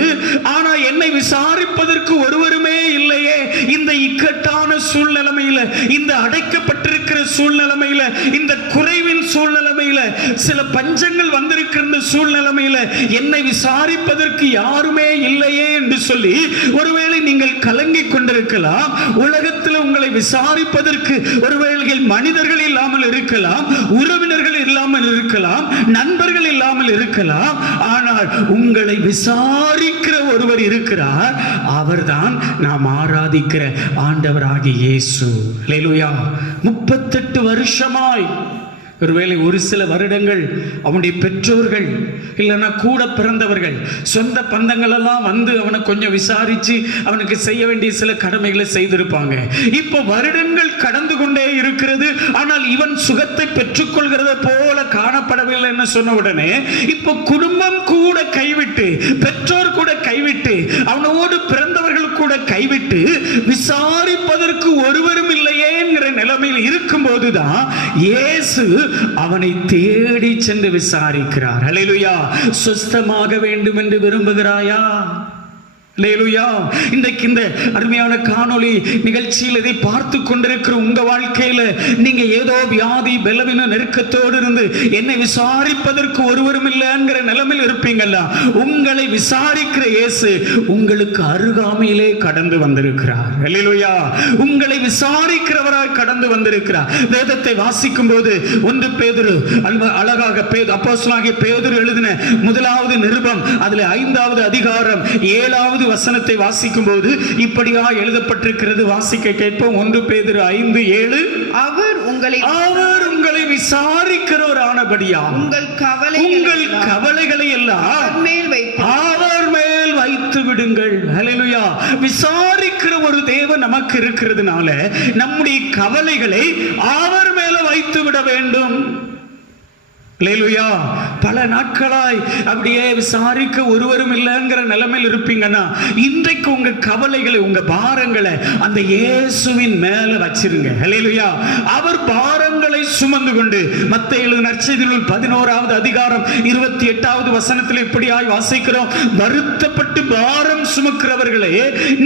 ஆனா என்னை விசாரிப்பதற்கு ஒருவருமே இல்லையே, இந்த இக்கட்டான சூழ்நிலைமையில, இந்த அடைக்கப்பட்டிருக்கிற சூழ்நிலைமையில, இந்த குறைவின் சூழ்நிலைமையில, சில பஞ்சங்கள் வந்து வந்திருக்கிற இந்த சூழ்நிலைமையில என்னை விசாரிப்பதற்கு யாருமே இல்லையே என்று சொல்லி ஒருவேளை நீங்கள் கலங்கிக் கொண்டிருக்கலாம். உலகத்தில் உங்களை விசாரிப்பதற்கு ஒருவேளை மனிதர்கள் இல்லாமல் இருக்கலாம், உறவினர்கள் இல்லாமல் இருக்கலாம், நண்பர்கள் இல்லாமல் இருக்கலாம். ஆனால் உங்களை விசாரிக்கிற ஒருவர் இருக்கிறார். அவர்தான் நாம் ஆராதிக்கிற ஆண்டவராகிய இயேசு. அல்லேலூயா. 38 வருஷமாய், ஒருவேளை ஒரு சில வருடங்கள் அவனுடைய பெற்றோர்கள் இல்லைன்னா கூட பிறந்தவர்கள் சொந்த பந்தங்கள் எல்லாம் வந்து அவனை கொஞ்சம் விசாரிச்சு அவனுக்கு செய்ய வேண்டிய சில கடமைகளை செய்திருப்பாங்க. இப்போ வருடங்கள் கடந்து கொண்டே இருக்கிறது. ஆனால் இவன் சுகத்தை பெற்றுக்கொள்கிறத போல காணப்படவில்லை என்று சொன்ன உடனே இப்போ குடும்பம் கூட கைவிட்டு, பெற்றோர் கூட கைவிட்டு, அவனோடு பிறந்தவர்கள் கூட கைவிட்டு விசாரிப்பதற்கு ஒருவரும் இல்லையே என்கிற நிலைமையில் இருக்கும் போதுதான் இயேசு அவனை தேடி சென்று விசாரிக்கிறார். அல்லேலூயா. சுஸ்தமாக வேண்டும் என்று விரும்புகிறாயா? அல்லேலூயா. இன்றைக்கு இந்த அருமையான காணொளி நிகழ்ச்சியில் இதை பார்த்து கொண்டிருக்கிற உங்க வாழ்க்கையில நீங்க ஏதோ வியாதி பலவீன நெருக்கத்தோடு இருந்து என்னை விசாரிப்பதற்கு ஒருவரும் இல்லைங்கிற நிலைமையில் இருப்பீங்கல்ல. உங்களை விசாரிக்கிற இயேசு உங்களுக்கு அருகாமையிலே கடந்து வந்திருக்கிறார். அல்லேலூயா. உங்களை விசாரிக்கிறவராய் கடந்து வந்திருக்கிறார். வேதத்தை வாசிக்கும் போது 1 பேதுரு அழகாக அப்போஸ்தலனாகிய பேதுரு எழுதின முதலாவது நிருபம் அதுல 5வது அதிகாரம் 7வது வசனத்தை வாசிக்கும் போது இப்படியா எழுதப்பட்டிருக்கிறது. வாசிக்க கேட்போம். 1 பேதுரு 5:7. அவர் உங்களை விசாரிக்கிறவரானபடியா உங்கள் கவலைகளை எல்லாம் அவர் மேல் வைத்து விடுங்கள். அல்லேலூயா. விசாரிக்கிற ஒரு தேவன் நமக்கு இருக்கிறதுனால நம்முடைய கவலைகளை அவர் மேல வைத்து விட வேண்டும். அல்லேலூயா. பல நாட்களாய் அப்படியே விசாரிக்க ஒருவரும் இல்லைங்கிற நிலைமையில் இருப்பீங்கன்னா இன்றைக்கு உங்க கவலைகளை, உங்க பாரங்களை அந்த இயேசுவின் மேல வச்சிருங்க. அல்லேலூயா. அவர் பாரங்களை சுமந்து கொண்டு மத்தேயு எழுதின நற்செய்தி நூல் 11வது அதிகாரம் 28வது வசனத்தில் இப்படியாய் வாசிக்கிறோம். வருத்தப்பட்டு பாரம் சுமக்கிறவர்களே,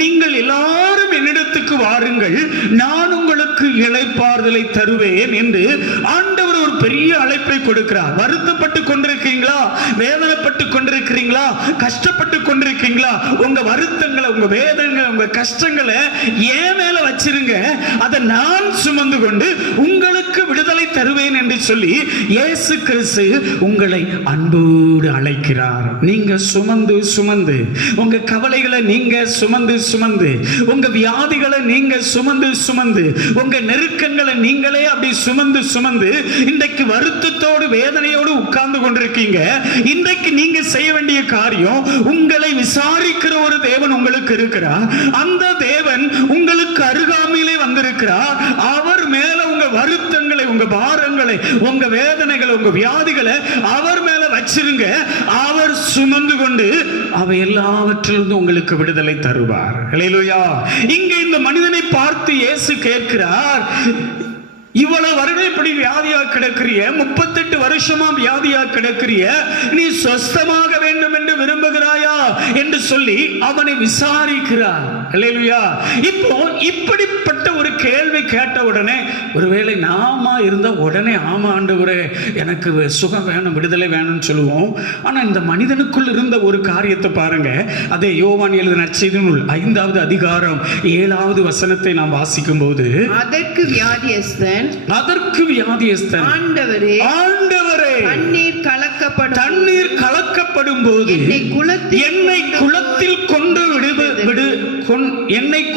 நீங்கள் எல்லாரும் என்னிடத்துக்கு வாருங்கள், நான் உங்களுக்கு இளைப்பாறுதலை தருவேன் என்று ஆண்டவர் ஒரு பெரிய அழைப்பை கொடுக்கிறார். வருத்தப்பட்டு கொண்டிருக்கீங்களா? வேதனைப்பட்டு கொண்டிருக்கிறீங்களா? கஷ்டப்பட்டு கொண்டிருக்கீங்களா? உங்க வருத்தங்களை, உங்க வேதனைகளை, உங்க கஷ்டங்களை ஏன் மேல வச்சிருங்க. அதை நான் சுமந்து கொண்டு உங்களுக்கு விடுதலை தருவேன் என்று சொல்லி இயேசு கிறிஸ்து உங்களை அன்போடு அழைக்கிறார். நீங்க சுமந்து சுமந்து உங்க கவலைகளை நீங்க சுமந்து சுமந்து, உங்க வியாதிகளை நீங்க சுமந்து சுமந்து, உங்க நெருக்கங்களை நீங்களே அப்படி சுமந்து சுமந்து இன்றைக்கு வருத்தத்தோடு வேதனையோடு உட்கார்ந்து கொண்டிருக்கீங்க. இன்றைக்கு நீங்க செய்ய வேண்டிய காரியம், உங்களை விசாரிக்கிற ஒரு தேவன் உங்களுக்கு இருக்கிறார். அந்த தேவன் உங்களுக்கு அருகாமையிலே வந்திருக்கிறார். அவர் மேல உங்க வருத்தங்களை, உங்க பாரங்களை, உங்க வேதனைகளை, உங்க வியாதிகளை அவர் மேல வச்சிருங்க. அவர் சுமந்து கொண்டு அவை எல்லாவற்றிலிருந்து உங்களுக்கு விடுதலை தருவார். அல்லேலூயா. இங்கே இந்த மனிதனை பார்த்து இயேசு கேட்கிறார், இவ்வளவு வருடம் இப்படி வியாதியா கிடக்கிறிய, 38 வருஷமா வியாதியா கிடக்கிறிய, நீ சொஸ்தமாக வேண்டும் என்று விரும்புகிறாயா என்று சொல்லி அவனை விசாரிக்கிறார். அல்லேலூயா. இப்போ இப்படிப்பட்ட ஒரு கேள்வி கேட்ட உடனே ஒருவேளை நாம இருந்தா உடனே ஆமா ஆண்டவரே எனக்கு சுகம் வேணும், விடுதலை வேணும்னு சொல்லுவோம். ஆனா இந்த மனிதனுக்குள் இருந்த ஒரு காரியத்தை பாருங்க. அதே யோவான் எழுதின நற்செய்தி நூல் 5வது அதிகாரம் 7வது வசனத்தை நாம் வாசிக்கும் போது, அதற்கு வியாதியஸ்தன் ஆண்டவரே தண்ணீர் கலக்கப்படும் போது என்னை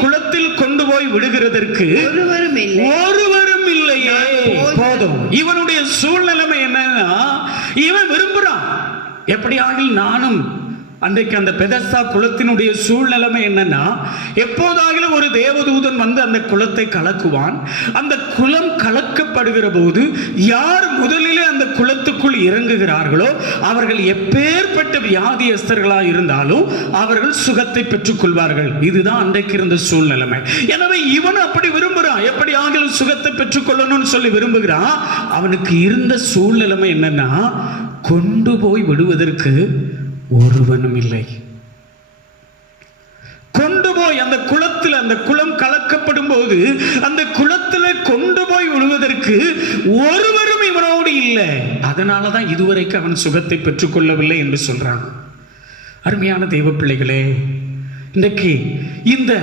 குளத்தில் கொண்டு போய் விடுகிறதற்கு ஒருவரும் இல்லையே. போதும். இவனுடைய சூழ்நிலைமை என்னன்னா, இவன் விரும்புறான் எப்படியாக நானும். அன்றைக்கு அந்த பெதஸ்தா குளத்தினுடைய சூழ்நிலைமை என்னன்னா, எப்போதாகிலும் ஒரு தேவதூதன் வந்து அந்த குளத்தை கலக்குவான். அந்த குளம் கலக்கப்படுகிற போது யார் முதலிலே அந்த குளத்துக்குள் இறங்குகிறார்களோ அவர்கள் எப்பேற்பட்ட வியாதியஸ்தர்களாக இருந்தாலும் அவர்கள் சுகத்தை பெற்றுக் கொள்வார்கள். இதுதான் அன்றைக்கு இருந்த சூழ்நிலைமை. எனவே இவன் அப்படி விரும்புகிறான், எப்படி ஆகிலும் சுகத்தை பெற்றுக் கொள்ளணும்னு சொல்லி விரும்புகிறான். அவனுக்கு இருந்த சூழ்நிலைமை என்னன்னா, கொண்டு போய் விடுவதற்கு ஒருவனும் இல்லை. கொண்டு போய் அந்த குளத்தில், அந்த குளம் கலக்கப்படும் போது அந்த குளத்தில் கொண்டு போய் விடுவதற்கு ஒருவரும் இவனோடு இல்லை. அதனால தான் இதுவரைக்கும் அவன் சுகத்தை பெற்றுக்கொள்ளவில்லை என்று சொல்றான். அருமையான தெய்வ பிள்ளைகளே, இன்றைக்கு இந்த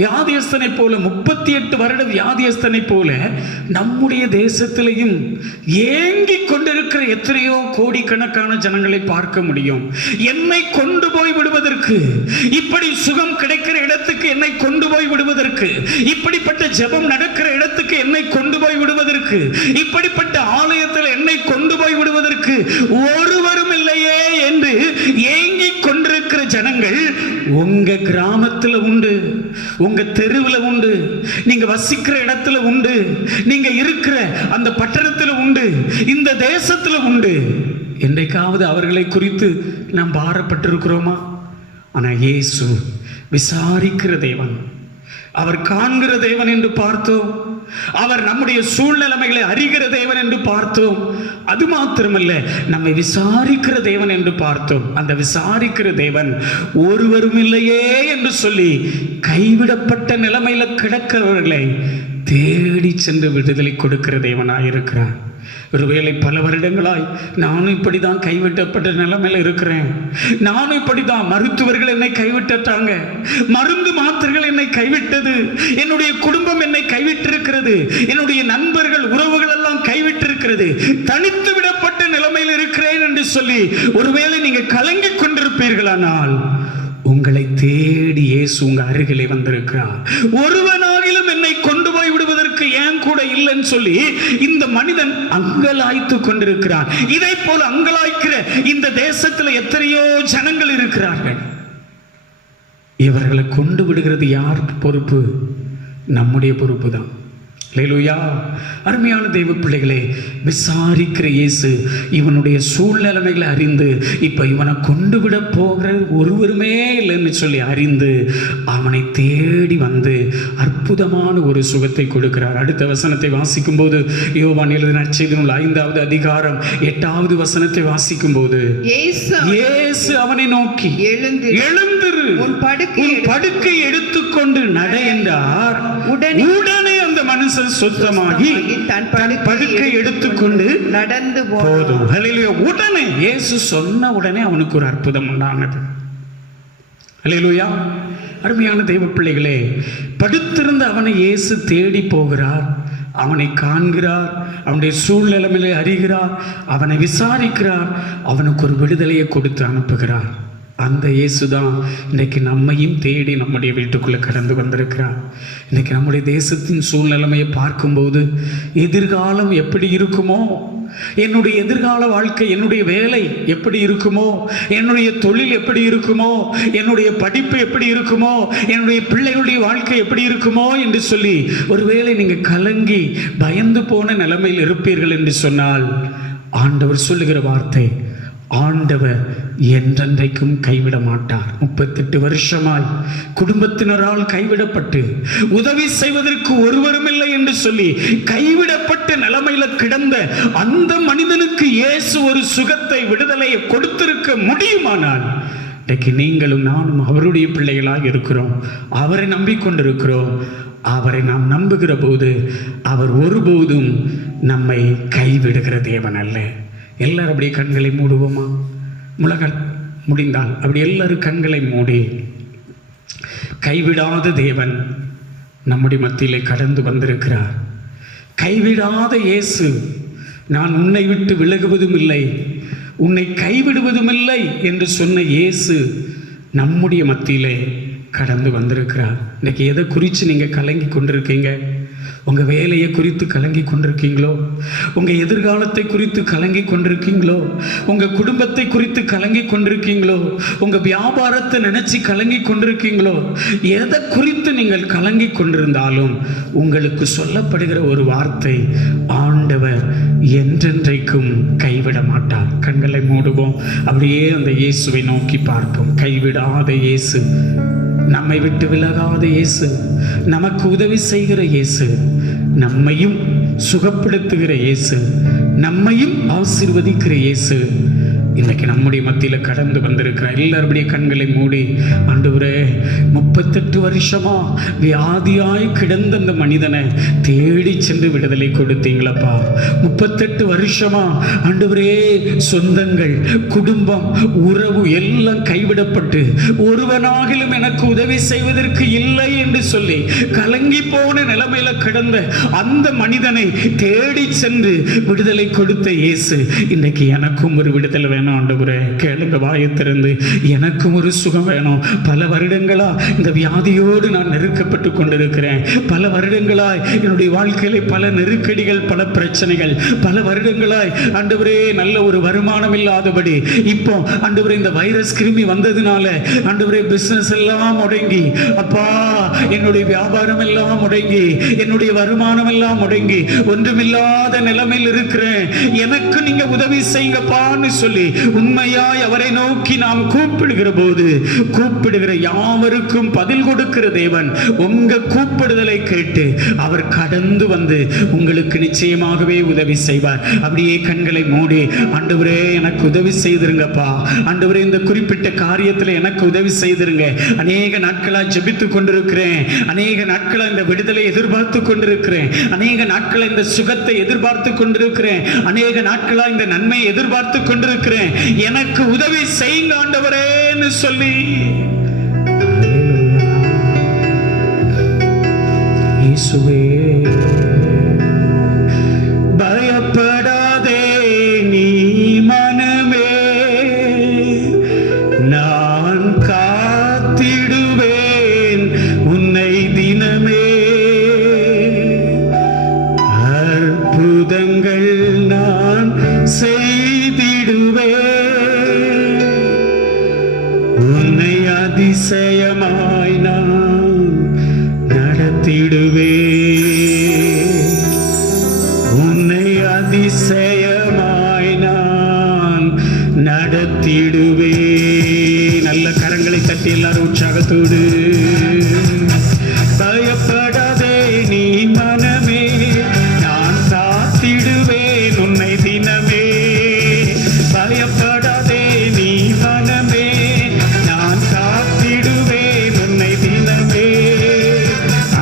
வியாதியஸ்தனை போல 38 வருட வியாதியஸ்தனை போல நம்முடைய தேசத்திலையும் ஏங்கி கொண்டிருக்கிற எத்தனையோ கோடிக்கணக்கான ஜனங்களை பார்க்க முடியும். என்னை கொண்டு போய் விடுவதற்கு, இப்படி சுகம் கிடைக்கிற இடத்துக்கு என்னை கொண்டு போய் விடுவதற்கு, இப்படிப்பட்ட ஜெபம் நடக்கிற இடத்துக்கு என்னை கொண்டு போய் விடுவதற்கு, இப்படிப்பட்ட ஆலயத்தில் என்னை கொண்டு போய் விடுவதற்கு ஒருவரும் இல்லையே என்று ஏங்கி கொண்டிருக்கிற ஜனங்கள் உங்க கிராமத்தில் உண்டு, உங்க தெருவில் உண்டு, நீங்க வசிக்கிற இடத்துல உண்டு, நீங்க இருக்கிற அந்த பட்டணத்தில் உண்டு, இந்த தேசத்துல உண்டு. என்றைக்காவது அவர்களை குறித்து நாம் பாரப்பட்டிருக்கிறோமா? ஆனா இயேசு விசாரிக்கிற தேவன், அவர் காண்கிற தேவன் என்று பார்த்தோம். அவர் நம்முடைய சூழ்நிலைமைகளை அறிகிற தேவன் என்று பார்த்தோம். அது மாத்திரமல்ல, நம்மை விசாரிக்கிற தேவன் என்று பார்த்தோம். அந்த விசாரிக்கிற தேவன் ஒருவரும் இல்லையே என்று சொல்லி கைவிடப்பட்ட நிலைமையில கிடக்கிறவர்களை தேடி சென்று விடுதலை கொடுக்கிற தேவனாயிருக்கிறார். ஒருவேளை பல வருடங்களாய் நானும் இப்படிதான் கைவிட்டப்பட்ட நிலைமையில இருக்கிறேன், நானும் இப்படிதான், மருத்துவர்கள் என்னை கைவிட்டாங்க, மருந்து மாத்திரைகள் என்னை கைவிட்டது, என்னுடைய குடும்பம் என்னை கைவிட்டிருக்கிறது, என்னுடைய நண்பர்கள் உறவுகள் எல்லாம் கைவிட்டிருக்கிறது, தனித்து விடப்பட்ட நிலைமையில் இருக்கிறேன் என்று சொல்லி ஒருவேளை நீங்க கலங்கிக் கொண்டிருப்பீர்களானால் உங்களை தேடி இயேசு உங்க அருகிலே வந்திருக்கிறார். ஒருவனாகிலும் என்னை கொண்டு போய் விடுவதற்கு ஏன் கூட இல்லைன்னு சொல்லி இந்த மனிதன் அங்கலாய்த்து கொண்டிருக்கிறான். இதை போல அங்கலாய்க்கிற இந்த தேசத்தில் எத்தனையோ ஜனங்கள் இருக்கிறார்கள். இவர்களை கொண்டு விடுகிறது யார் பொறுப்பு? நம்முடைய பொறுப்பு தான். அல்லேலூயா. அருமையான தெய்வ பிள்ளைகளே, விசாரிக்கிற இயேசு இவனுடைய சூழ்நிலைமைகளை அறிந்து இப்ப இவனை கொண்டு விட போகிற ஒருவருமே இல்லைன்னு சொல்லி அறிந்து அவனை தேடி வந்து அற்புதமான ஒரு சுகத்தை கொடுக்கிறார். அடுத்த வசனத்தை வாசிக்கும் போது, யோவான் எழுதின நற்செய்தி நூல் 5வது அதிகாரம் 8வது வசனத்தை வாசிக்கும் போது, இயேசு அவனை நோக்கி, எழுந்திரு, உன் படுக்கை எடுத்துக்கொண்டு நட என்றார். உடனே அந்த மனுஷன் சுத்தமாகி தன் படுக்கை எடுத்துக்கொண்டு நடந்து போதும். உடனே இயேசு சொன்ன உடனே அவனுக்கு ஒரு அற்புதம் உண்டானது. அல்லேலூயா. அருமையான தெய்வ பிள்ளைகளே, படுத்திருந்த அவனை இயேசு தேடி போகிறார், அவனை காண்கிறார், அவனுடைய சூழ்நிலைமையை அறிகிறார், அவனை விசாரிக்கிறார், அவனுக்கு ஒரு விடுதலையை கொடுத்து அனுப்புகிறார். அந்த இயேசு தான் இன்றைக்கு நம்மையும் தேடி நம்முடைய வீட்டுக்குள்ளே கடந்து வந்திருக்கிறார். இன்றைக்கி நம்முடைய தேசத்தின் சூழ்நிலைமையை பார்க்கும்போது எதிர்காலம் எப்படி இருக்குமோ, என்னுடைய எதிர்கால வாழ்க்கை, என்னுடைய வேலை எப்படி இருக்குமோ, என்னுடைய தொழில் எப்படி இருக்குமோ, என்னுடைய படிப்பு எப்படி இருக்குமோ, என்னுடைய பிள்ளைகளுடைய வாழ்க்கை எப்படி இருக்குமோ என்று சொல்லி ஒருவேளை நீங்கள் கலங்கி பயந்து போன நிலைமையில் இருப்பீர்கள் என்று சொன்னால், ஆண்டவர் சொல்லுகிற வார்த்தை, ஆண்டவர் என்றென்றைக்கும் கைவிட மாட்டார். 38 வருஷமாய் குடும்பத்தினரால் கைவிடப்பட்டு உதவி செய்வதற்கு ஒருவரும் இல்லை என்று சொல்லி கைவிடப்பட்ட நிலைமையில கிடந்த அந்த மனிதனுக்கு இயேசு ஒரு சுகத்தை, விடுதலையை கொடுத்திருக்க முடியுமானால், இன்றைக்கு நீங்களும் நானும் அவருடைய பிள்ளைகளாக இருக்கிறோம், அவரை நம்பிக்கொண்டிருக்கிறோம். அவரை நாம் நம்புகிற போது அவர் ஒருபோதும் நம்மை கைவிடுகிற தேவன் அல்ல. எல்லாரும் அப்படியே கண்களை மூடுவோமா? முழங்கால் முடிந்தால் அப்படி எல்லாரும் கண்களை மூடி, கைவிடாத தேவன் நம்முடைய மத்தியிலே கடந்து வந்திருக்கிறார். கைவிடாத இயேசு, நான் உன்னை விட்டு விலகுவதும் இல்லை, உன்னை கைவிடுவதும் இல்லை என்று சொன்ன இயேசு நம்முடைய மத்தியிலே கடந்து வந்திருக்கிறார். இன்னைக்கு எதை குறித்து நீங்கள் கலங்கி கொண்டிருக்கீங்க? உங்கள் வேலையை குறித்து கலங்கி கொண்டிருக்கீங்களோ? உங்கள் எதிர்காலத்தை குறித்து கலங்கி கொண்டிருக்கீங்களோ? உங்கள் குடும்பத்தை குறித்து கலங்கி கொண்டிருக்கீங்களோ? உங்கள் வியாபாரத்தை நினச்சி கலங்கி கொண்டிருக்கீங்களோ? எதை குறித்து நீங்கள் கலங்கி கொண்டிருந்தாலும் உங்களுக்கு சொல்லப்படுகிற ஒரு வார்த்தை, ஆண்டவர் என்றென்றைக்கும் கைவிட மாட்டார். கண்களை மூடுவோம், அப்படியே அந்த இயேசுவை நோக்கி பார்ப்போம். கைவிடாத இயேசு, நம்மை விட்டு விலகாத இயேசு, நமக்கு உதவி செய்கிற இயேசு, நம்மையும் சுகப்படுத்துகிற இயேசு, நம்மையும் ஆசீர்வதிக்கிற இயேசு, இன்றைக்கு நம்முடைய மத்தியில் கடந்து வந்திருக்கிற எல்லாருடைய கண்களை மூடி, ஆண்டவரே 38 வருஷமா வியாதியாய் கிடந்த அந்த மனிதனை தேடி சென்று விடுதலை கொடுத்தீங்களப்பா. 38 வருஷமா ஆண்டவரே சொந்தங்கள், குடும்பம், உறவு எல்லாம் கைவிடப்பட்டு ஒருவனாகிலும் எனக்கு உதவி செய்வதற்கு இல்லை என்று சொல்லி கலங்கி போன நிலைமையில கிடந்த அந்த மனிதனை தேடி சென்று விடுதலை கொடுத்த இயேசு இன்னைக்கு எனக்கும் ஒரு விடுதலை வேணும் ஆண்டவரே. கேளுங்க, வாயை திறந்து, எனக்கும் ஒரு சுகம் வேணும். பல வருடங்களா இந்த வியாதியோடு நான் நெருக்கப்பட்டு கொண்டிருக்கிறேன். பல வருடங்களாய் என்னுடைய வாழ்க்கையில பல நெருக்கடிகள், பல பிரச்சனைகள், பல வருடங்களாய் ஆண்டவரே நல்ல ஒரு வருமானம் இல்லாதபடி, இப்போ ஆண்டவரே இந்த வைரஸ் கிருமி வந்ததுனால ஆண்டவரே பிசினஸ் எல்லாம் முடங்கி, அப்பா என்னுடைய வியாபாரம் எல்லாம் முடங்கி, என்னுடைய வருமானம் எல்லாம் முடங்கி ஒன்றுமில்லாத நிலைமையில் இருக்கிறேன். எனக்கு நீங்க உதவி செய்யுங்கப்பான்னு சொல்லி உண்மையாய் அவரை நோக்கி நாம் கூப்பிடுகிற போது, கூப்பிடுகிற யாவருக்கும் பதில் கொடுக்கிற தேவன் உங்க கூப்பிடுதலை கேட்டு அவர் கடந்து வந்து உங்களுக்கு நிச்சயமாகவே உதவி செய்வார். அப்படியே கண்களை மூடி, ஆண்டவரே எனக்கு உதவி செய்திருங்கப்பா, ஆண்டவரே இந்த குறிப்பிட்ட காரியத்தில் எனக்கு உதவி செய்திருங்க. அநேக நாட்களா ஜெபித்து கொண்டிருக்கிறேன், அநேக நாட்களா இந்த விடுதலை எதிர்பார்த்து கொண்டிருக்கிறேன், அநேக நாட்களா இந்த சுகத்தை எதிர்பார்த்து கொண்டிருக்கிறேன், அநேக நாட்களா இந்த நன்மையை எதிர்பார்த்து கொண்டிருக்கிறேன், எனக்கு உதவி செய்யுங்க ஆண்டவரேன்னு சொல்லி இயேசுவே பயப்படாதே நீ மனமே, நான் காத்திடுவேன் உன்னை தினமே, அற்புதங்கள் நான் செய்திடுவேன், உன்னை அதிசயமாய் நான் நடத்திடுவேன், உன்னை அதிசயமாய் நான் நடத்திடுவேன். நல்ல கரங்களை தட்டி எல்லாரும் உற்சாகத்தோடு, பயப்படாதே நீ மனமே, நான் காத்திடுவேன் உன்னை தினமே, பயப்படாதே நீ மனமே, நான் காத்திடுவேன் உன்னை தினமே,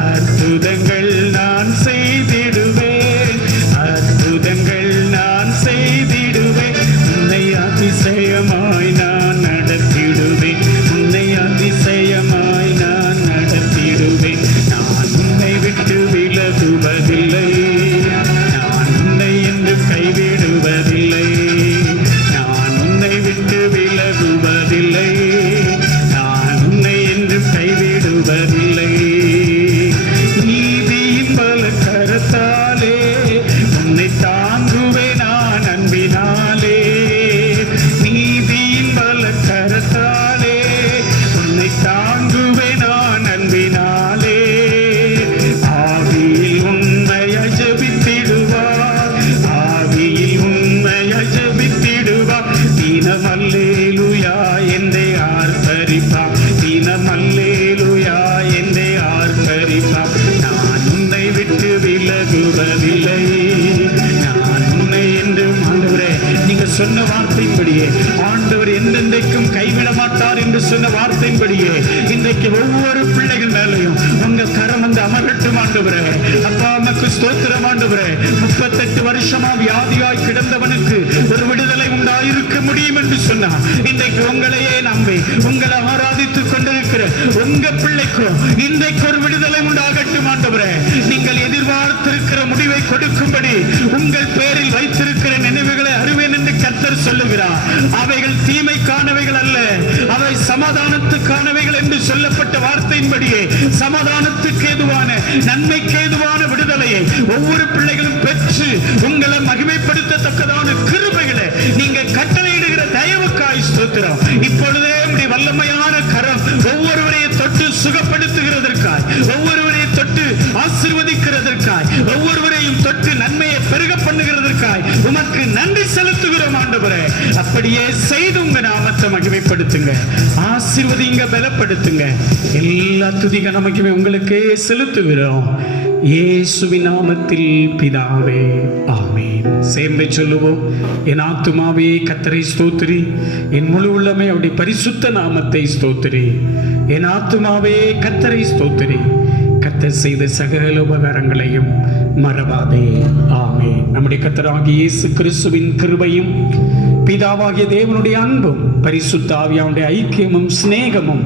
அற்புதங்கள் நான் செய்திடுவேன், அற்புதங்கள் நான் செய்திடுவேன், உன்னை அதிசயமாய் நான் நடத்திடுவேன், உன்னை அதிசயமாய் நான் நடத்திடுவேன், நான் உன்னை விட்டு விலகுவதில்லை, நான் உன்னை என்று கைவிடுவதில்லை, நான் உன்னை விட்டு விலகுவதில்லை, நான் உன்னை என்று கைவிடுவதில்லை, நீதியின் பல கரத்தாலே உன்னை தாங்குவேன் நான் அன்பினாலே, நீதியின் பல கரத்தாலே உன்னை தாங்குவேன் நான் அன்பினாலே, ஆவியில் உண்மைய ஜெபித்திடுவார், ஆவியில் உண்மைய ஜெபித்திடுவார், தினமல்லேலூயா என்றே ஆர்ப்பரிப்பார், தினமல்லேலூயா என்றே ஆர்ப்பரிப்பார், நான் உன்னை விட்டு விலகுவதில்லை, நான் உன்னை என்று. ஆண்டவரே நீங்க சொன்ன வார்த்தையின்படியே, ஆண்டவர் என்றென்றைக்கும் கைவிட மாட்டார் என்று சொன்ன வார்த்தையின்படியே இன்றைக்கு ஒவ்வொரு பிள்ளைகள் மேலையும் உங்க கரம் வந்து அமரட்டும் ஆண்டவரே. அப்பா உமக்கு ஸ்தோத்திரம் ஆண்டவரே. 38 வருஷமா வியாதியாய் கிடந்தவனுக்கு ஒரு விடுதலை உண்டாயிருக்க முடியும் என்று சொன்னார். இன்றைக்கு உங்களையே நம்பி உங்களை ஆராதித்துக் கொண்டிருக்கிற உங்க பிள்ளைக்கும் இன்றைக்கு ஒரு விடுதலை உண்டாகட்டும் ஆண்டவரே. நீங்கள் எதிர்பார்த்திருக்கிற முடிவை கொடுக்கும்படி உங்கள் பேரில் வைத்திருக்கிற நினைவுகளை அறிவேன் என்று கர்த்தர் சொல்லுகிறார். அவைகள் தீமைக்கானவைகள் அல்ல, அவை சமாதானத்துக்கானவைகள் என்று சொல்லப்பட்ட வார்த்தையின்படியே சமாதானத்துக்கு ஏதுவான, நன்மைக்கு ஏதுவான விடுதலையை ஒவ்வொரு பிள்ளைகளும் பெற்று உங்களை மகிமைப்படுத்தத்தக்கதான கிருபைகளை நீங்க கட்டளையிடுகிற தயவுக்காய் ஸ்தோத்திரம். இப்பொழுதே உம்முடைய வல்லமையான கரம் ஒவ்வொருவரையும் தொட்டு சுகப்படுத்துகிறதற்காய், ஒவ்வொருவரையும் தொட்டு ஆசீர்வதிக்கிறதற்காய், ஒவ்வொருவரையும் தொட்டு நன்மையை பெருக பண்ணுகிறதற்காய் உமக்கு நன்றி செலுத்துகிறோம் ஆண்டவரே. அப்படியே செய்து உங்க நாமத்தை மகிமைப்படுத்துங்க, ஆசீர்வதிங்க, பலப்படுத்துங்க. எல்லா துதிக நமக்குமே உங்களுக்கே செலுத்துகிறோம். இயேசுவின் நாமத்தில் பிதாவே, ஆமென். சேர்ந்து சொல்லுவோம். என் ஆத்துமாவே கர்த்தரை ஸ்தோத்திரி, என் முழு உள்ளமே அவருடைய பரிசுத்த நாமத்தை ஸ்தோத்திரி. என் ஆத்துமாவே கர்த்தரை ஸ்தோத்திரி, கர்த்தர் செய்த சகல உபகாரங்களையும் மறவாதே. ஆமென். நம்முடைய கர்த்தராகிய இயேசு கிறிஸ்துவின் கிருபையும் பிதாவாகிய தேவனுடைய அன்பும் பரிசுத்த ஆவியானுடைய ஐக்கியமும் சிநேகமும்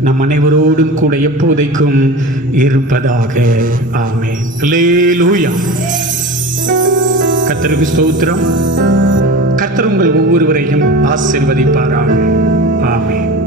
நம் அனைவரோடும் கூட எப்போதைக்கும் இருப்பதாக. ஆமென். அல்லேலூயா. கர்த்தருக்கு ஸ்தோத்திரம். கர்த்தர் உங்கள் ஒவ்வொருவரையும் ஆசீர்வதிப்பாராக. ஆமென்.